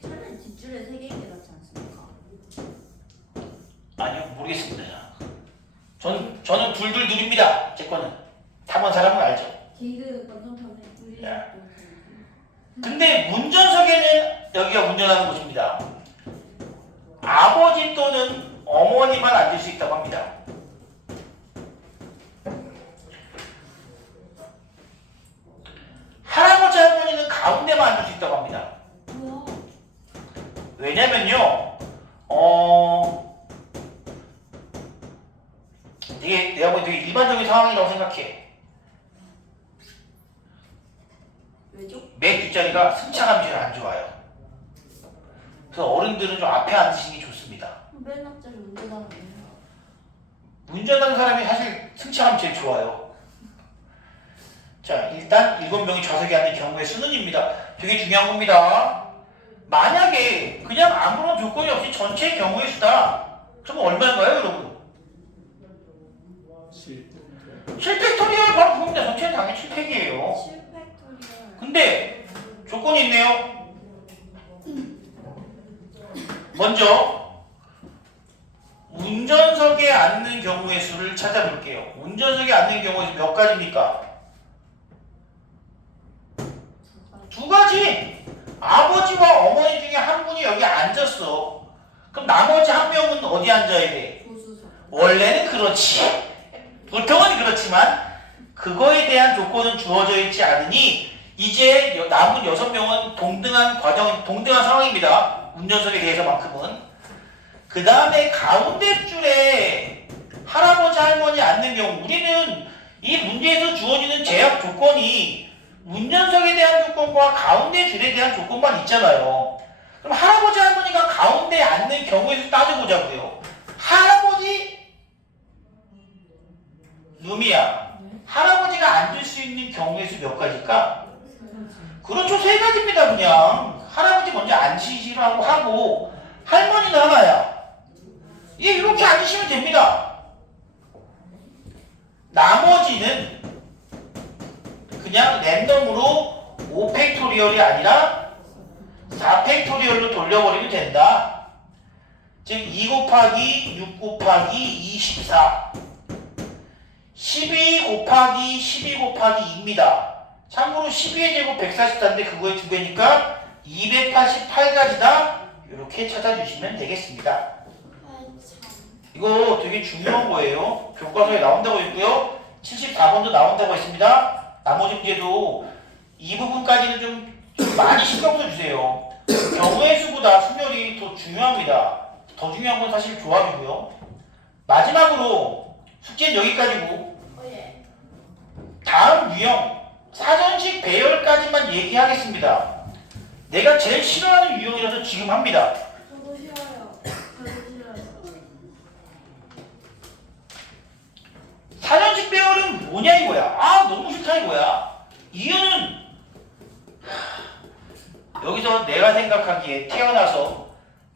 차라리 뒷줄에 3개 같지 않습니까? 아니요, 모르겠습니다. 저는 둘둘 둘입니다. 제 거는. 타본 사람은 알죠. 개그 완전 편해 야. 근데 운전석에는 여기가 운전하는 곳입니다. 아버지 또는 어머니만 앉을 수 있다고 합니다. 할아버지, 할머니는 가운데만 앉을 수 있다고 합니다. 뭐야? 왜냐면요, 내가 보기 되게 일반적인 상황이라고 생각해. 왜죠? 맨 뒷자리가 승차감이 제일 안 좋아요. 그래서 어른들은 좀 앞에 앉으시는 게 좋습니다. 맨 앞자리 운전하는 거예요 운전하는 사람이 사실 승차감이 제일 좋아요. 자, 일단 7명이 좌석에 앉는 경우의 수는입니다. 되게 중요한 겁니다. 만약에 그냥 아무런 조건이 없이 전체 경우의 수다. 그럼 얼마인가요, 여러분? 7팩토리얼 바로 그겁니다. 전체는 당연히 7팩이에요. 7팩토리얼 근데 조건이 있네요. 먼저 운전석에 앉는 경우의 수를 찾아볼게요. 운전석에 앉는 경우의 수 몇 가지입니까? 2가지. 아버지와 어머니 중에 한 분이 여기 앉았어. 그럼 나머지 한 명은 어디 앉아야 돼? 조수석 원래는 그렇지. 보통은 그렇지만 그거에 대한 조건은 주어져 있지 않으니 이제 남은 6명은 동등한 상황입니다. 운전석에 대해서만큼은. 그 다음에 가운데 줄에 할아버지 않는 경우 우리는 이 문제에서 주어지는 제약 조건이 운전석에 대한 조건과 가운데 줄에 대한 조건만 있잖아요. 그럼 할아버지 할머니가 가운데 앉는 경우에서 따져보자고요. 할아버지 루미야, 할아버지가 앉을 수 있는 경우의 수 몇 가지일까? 그렇죠, 세 가지입니다. 그냥 할아버지 먼저 앉으시라고 하고 할머니는 하나야. 예, 이렇게 앉으시면 됩니다. 나머지는 그냥 랜덤으로 5팩토리얼이 아니라 4팩토리얼로 돌려버리면 된다. 즉 2 곱하기 6 곱하기 24 12 곱하기 12 곱하기 2입니다. 참고로 12의 제곱 144인데 그거의 2배니까 288가지다. 이렇게 찾아주시면 되겠습니다. 이거 되게 중요한 거예요. 교과서에 나온다고 했고요. 74번도 나온다고 했습니다. 나머지 문제도 이 부분까지는 좀 많이 신경 써주세요. 경우의 수보다 순열이 더 중요합니다. 더 중요한 건 사실 조합이고요. 마지막으로 숙제는 여기까지고 다음 유형 사전식 배열까지만 얘기하겠습니다. 내가 제일 싫어하는 유형이라서 지금 합니다. 저도 싫어요. 저도 싫어요. 사전식 배열은 뭐냐 이거야. 아 너무 싫다 이거야. 이유는 여기서 내가 생각하기에 태어나서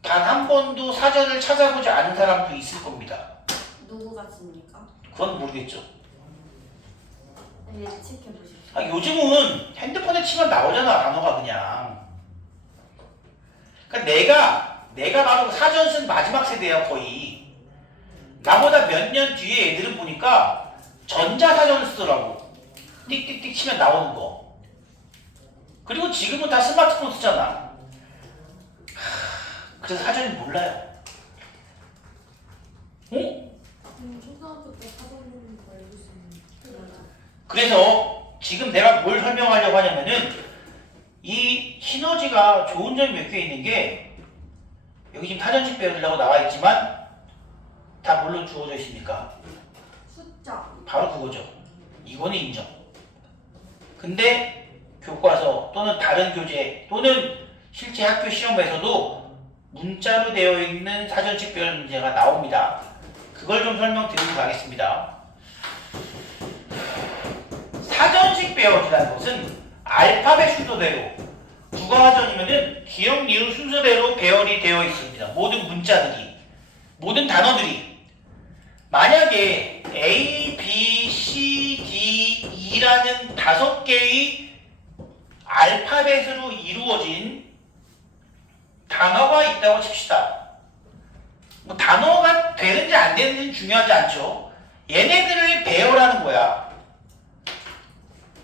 단 한 번도 사전을 찾아보지 않은 사람도 있을 겁니다. 누구 같습니까? 그건 모르겠죠. 예측해보십시오. 아, 요즘은 핸드폰에 치면 나오잖아 단어가 그냥. 그러니까 내가 바로 사전 쓴 마지막 세대야 거의. 나보다 몇 년 뒤에 애들은 보니까 전자사전을 쓰더라고. 띡띡띡 치면 나오는 거. 그리고 지금은 다 스마트폰 쓰잖아. 그래서 사전을 몰라요. 어? 초등학교 때 사전 보는 거 알고 있었는데. 그래서 지금 내가 뭘 설명하려고 하냐면은 이 시너지가 좋은 점이 몇 개 있는 게 여기 지금 사전식 배우려고 나와 있지만 다 뭘로 주어져 있습니까? 숫자. 바로 그거죠. 이거는 인정. 근데 교과서 또는 다른 교재 또는 실제 학교 시험에서도 문자로 되어 있는 사전식 배열 문제가 나옵니다. 그걸 좀 설명드리고 가겠습니다. 사전식 배열이라는 것은 알파벳 순서대로 국어사전이면은 기억, 니은 순서대로 배열이 되어 있습니다. 모든 문자들이, 모든 단어들이. 만약에 A, B, C, D, E라는 5개의 알파벳으로 이루어진 단어가 있다고 칩시다. 뭐 단어가 되는지 안 되는지는 중요하지 않죠. 얘네들을 배열하는 거야.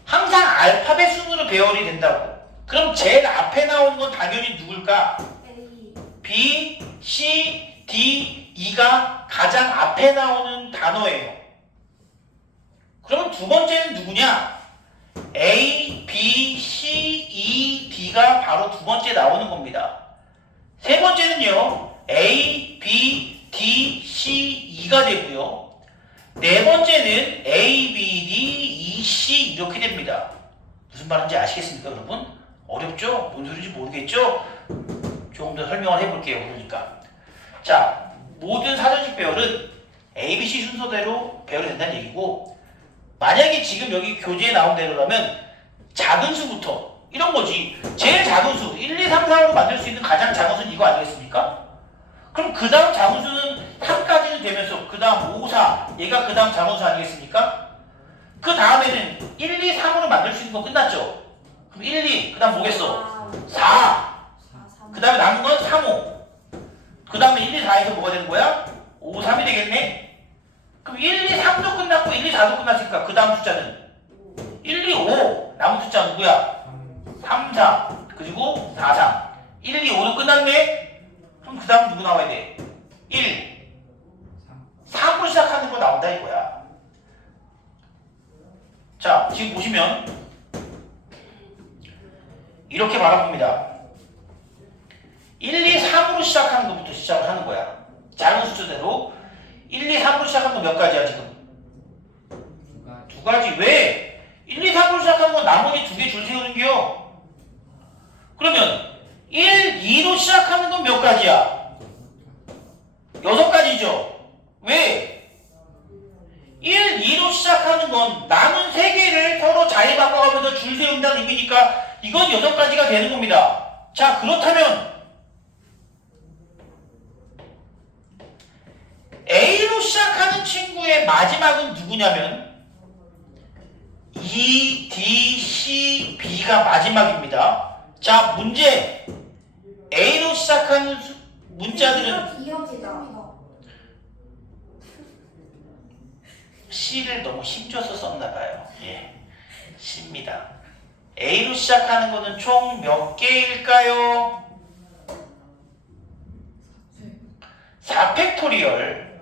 항상 알파벳 순으로 배열이 된다고. 그럼 제일 앞에 나오는 건 당연히 누굴까? A. B, C, D, E가 가장 앞에 나오는 단어예요. 그러면 두 번째는 누구냐? A, B, C, E, D가 바로 두 번째 나오는 겁니다. 세 번째는요. A, B, D, C, E가 되고요. 네 번째는 A, B, D, E, C 이렇게 됩니다. 무슨 말인지 아시겠습니까, 여러분? 어렵죠? 뭔 소리인지 모르겠죠? 조금 더 설명을 해볼게요, 그러니까. 자, 모든 사전식 배열은 A, B, C 순서대로 배열이 된다는 얘기고, 만약에 지금 여기 교재에 나온 대로라면 작은 수부터 이런 거지. 제일 작은 수, 1, 2, 3, 4로 만들 수 있는 가장 작은 수는 이거 아니겠습니까? 그럼 그 다음 작은 수는 3까지는 되면서 그 다음 5, 4, 얘가 그 다음 작은 수 아니겠습니까? 그 다음에는 1, 2, 3으로 만들 수 있는 거 끝났죠? 그럼 1, 2, 그 다음 뭐겠어? 4, 그 다음에 남은 건 3, 5. 그 다음에 1, 2, 4에서 뭐가 되는 거야? 5, 3이 되겠네? 그럼 1, 2, 3도 끝났고 1, 2, 4도 끝났으니까 그 다음 숫자는 1, 2, 5. 남은 숫자 누구야? 3, 4. 그리고 4, 3. 1, 2, 5도 끝났네? 그럼 그 다음 누구 나와야 돼? 1, 3으로 시작하는 거 나온다 이거야. 자, 지금 보시면 이렇게 말합니다. 1, 2, 3으로 시작하는 것부터 시작을 하는 거야. 작은 숫자대로 1, 2, 3으로 시작하는 거 몇 가지야 지금? 그러면 1, 2로 시작하는 건 몇 가지야? 6가지죠. 왜? 1, 2로 시작하는 건 남은 3개를 서로 자리 바꿔가면서 줄 세운다는 의미니까 이건 6가지가 되는 겁니다. 자, 그렇다면 A로 시작하는 친구의 마지막은 누구냐면 E, D, C, B가 마지막입니다. 자, 문제. A로 시작하는 문자들은 기억이다. C를 너무 힘줘서 썼나봐요. 예, C입니다. A로 시작하는 거는 총 몇 개일까요? 4팩토리얼.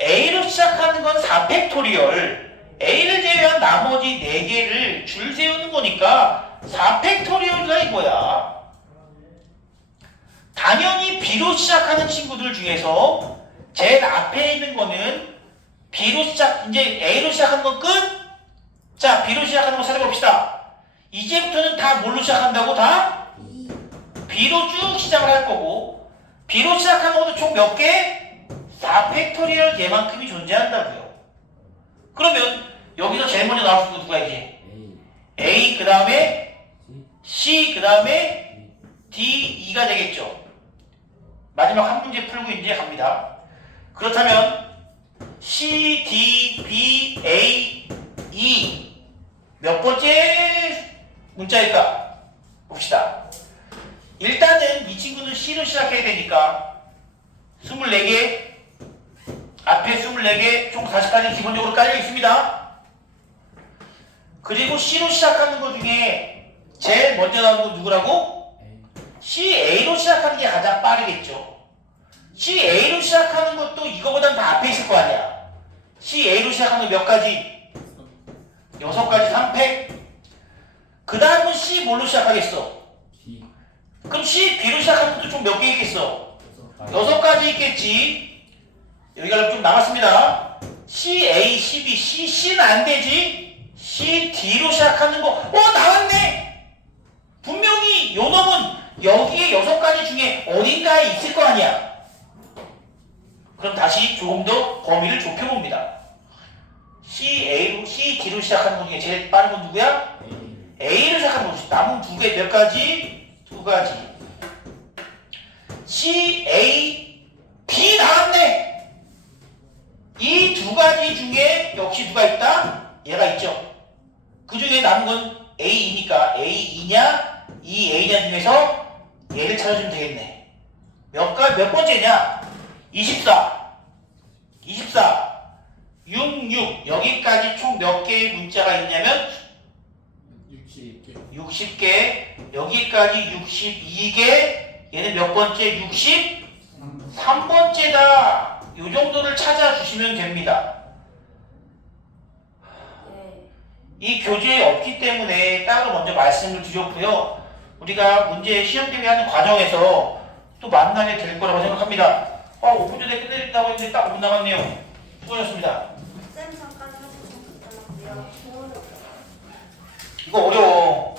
A로 시작하는 건 4팩토리얼. A를 제외한 나머지 4개를 줄 세우는 거니까 4팩토리얼이가 이거야. 당연히 B로 시작하는 친구들 중에서 제일 앞에 있는 거는 B로 이제 A로 시작하는 건 끝? 자, B로 시작하는 거 찾아봅시다. 이제부터는 다 뭘로 시작한다고? 다? B로 쭉 시작을 할 거고, B로 시작하는 것도 총 몇 개? 4팩토리얼 얘만큼이 존재한다고요. 그러면 여기서 제일 먼저 나올 수 누가 이제? A 그 다음에 C 그 다음에 D, E가 되겠죠. 마지막 한 문제 풀고 이제 갑니다. 그렇다면 C, D, B, A, E 몇 번째 문자일까? 봅시다. 일단은 이 친구는 C로 시작해야 되니까 24개, 앞에 24개, 총 40까지 기본적으로 깔려 있습니다. 그리고 C로 시작하는 것 중에 제일 먼저 나오는 건 누구라고? CA로 시작하는 게 가장 빠르겠죠. CA로 시작하는 것도 이거보단 다 앞에 있을 거 아니야. CA로 시작하는 거 몇 가지? 6가지 3팩. 그 다음은 C 뭘로 시작하겠어? B. 그럼 C, B로 시작하는 것도 총 몇 개 있겠어? 6가지 있겠지. 여기가 좀 남았습니다. C, A, C, B, C, C는 안 되지. C, D로 시작하는 거. 나왔네. 분명히 요 놈은 여기에 6가지 중에 어딘가에 있을 거 아니야. 그럼 다시 조금 더 범위를 좁혀봅니다. C, D로 시작하는 것 중에 제일 빠른 건 누구야? A로 시작하는 거지. 남은 2개 몇 가지? 2가지. C, A, B 나왔네. 이 2가지 중에 역시 누가 있다? 얘가 있죠. 그 중에 남은 건 A이니까 A2냐, EA냐 중에서 얘를 찾아주면 되겠네. 몇 번째냐? 24, 66, 여기까지 총 몇 개의 문자가 있냐면 60개. 60개, 여기까지 62개, 얘는 몇 번째? 63번째다. 이 정도를 찾아주시면 됩니다. 이 교재에 없기 때문에 따로 먼저 말씀을 드렸고요. 우리가 문제 시험 대비하는 과정에서 또 만나게 될 거라고 생각합니다. 5분 전에 끝내겠다고 했는데 딱 5분 남았네요. 수고하셨습니다. 쌤 잠깐 사진 좀 부탁드릴게요. 이거 어려워.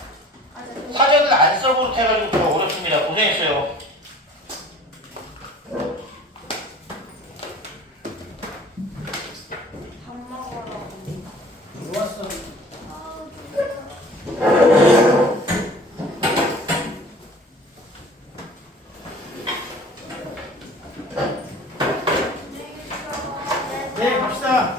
아, 네. 사전을 안 써보고 해가지고 더 어렵습니다. 고생했어요. 밥 먹으러. 좋았어. 아, 네, 갑시다.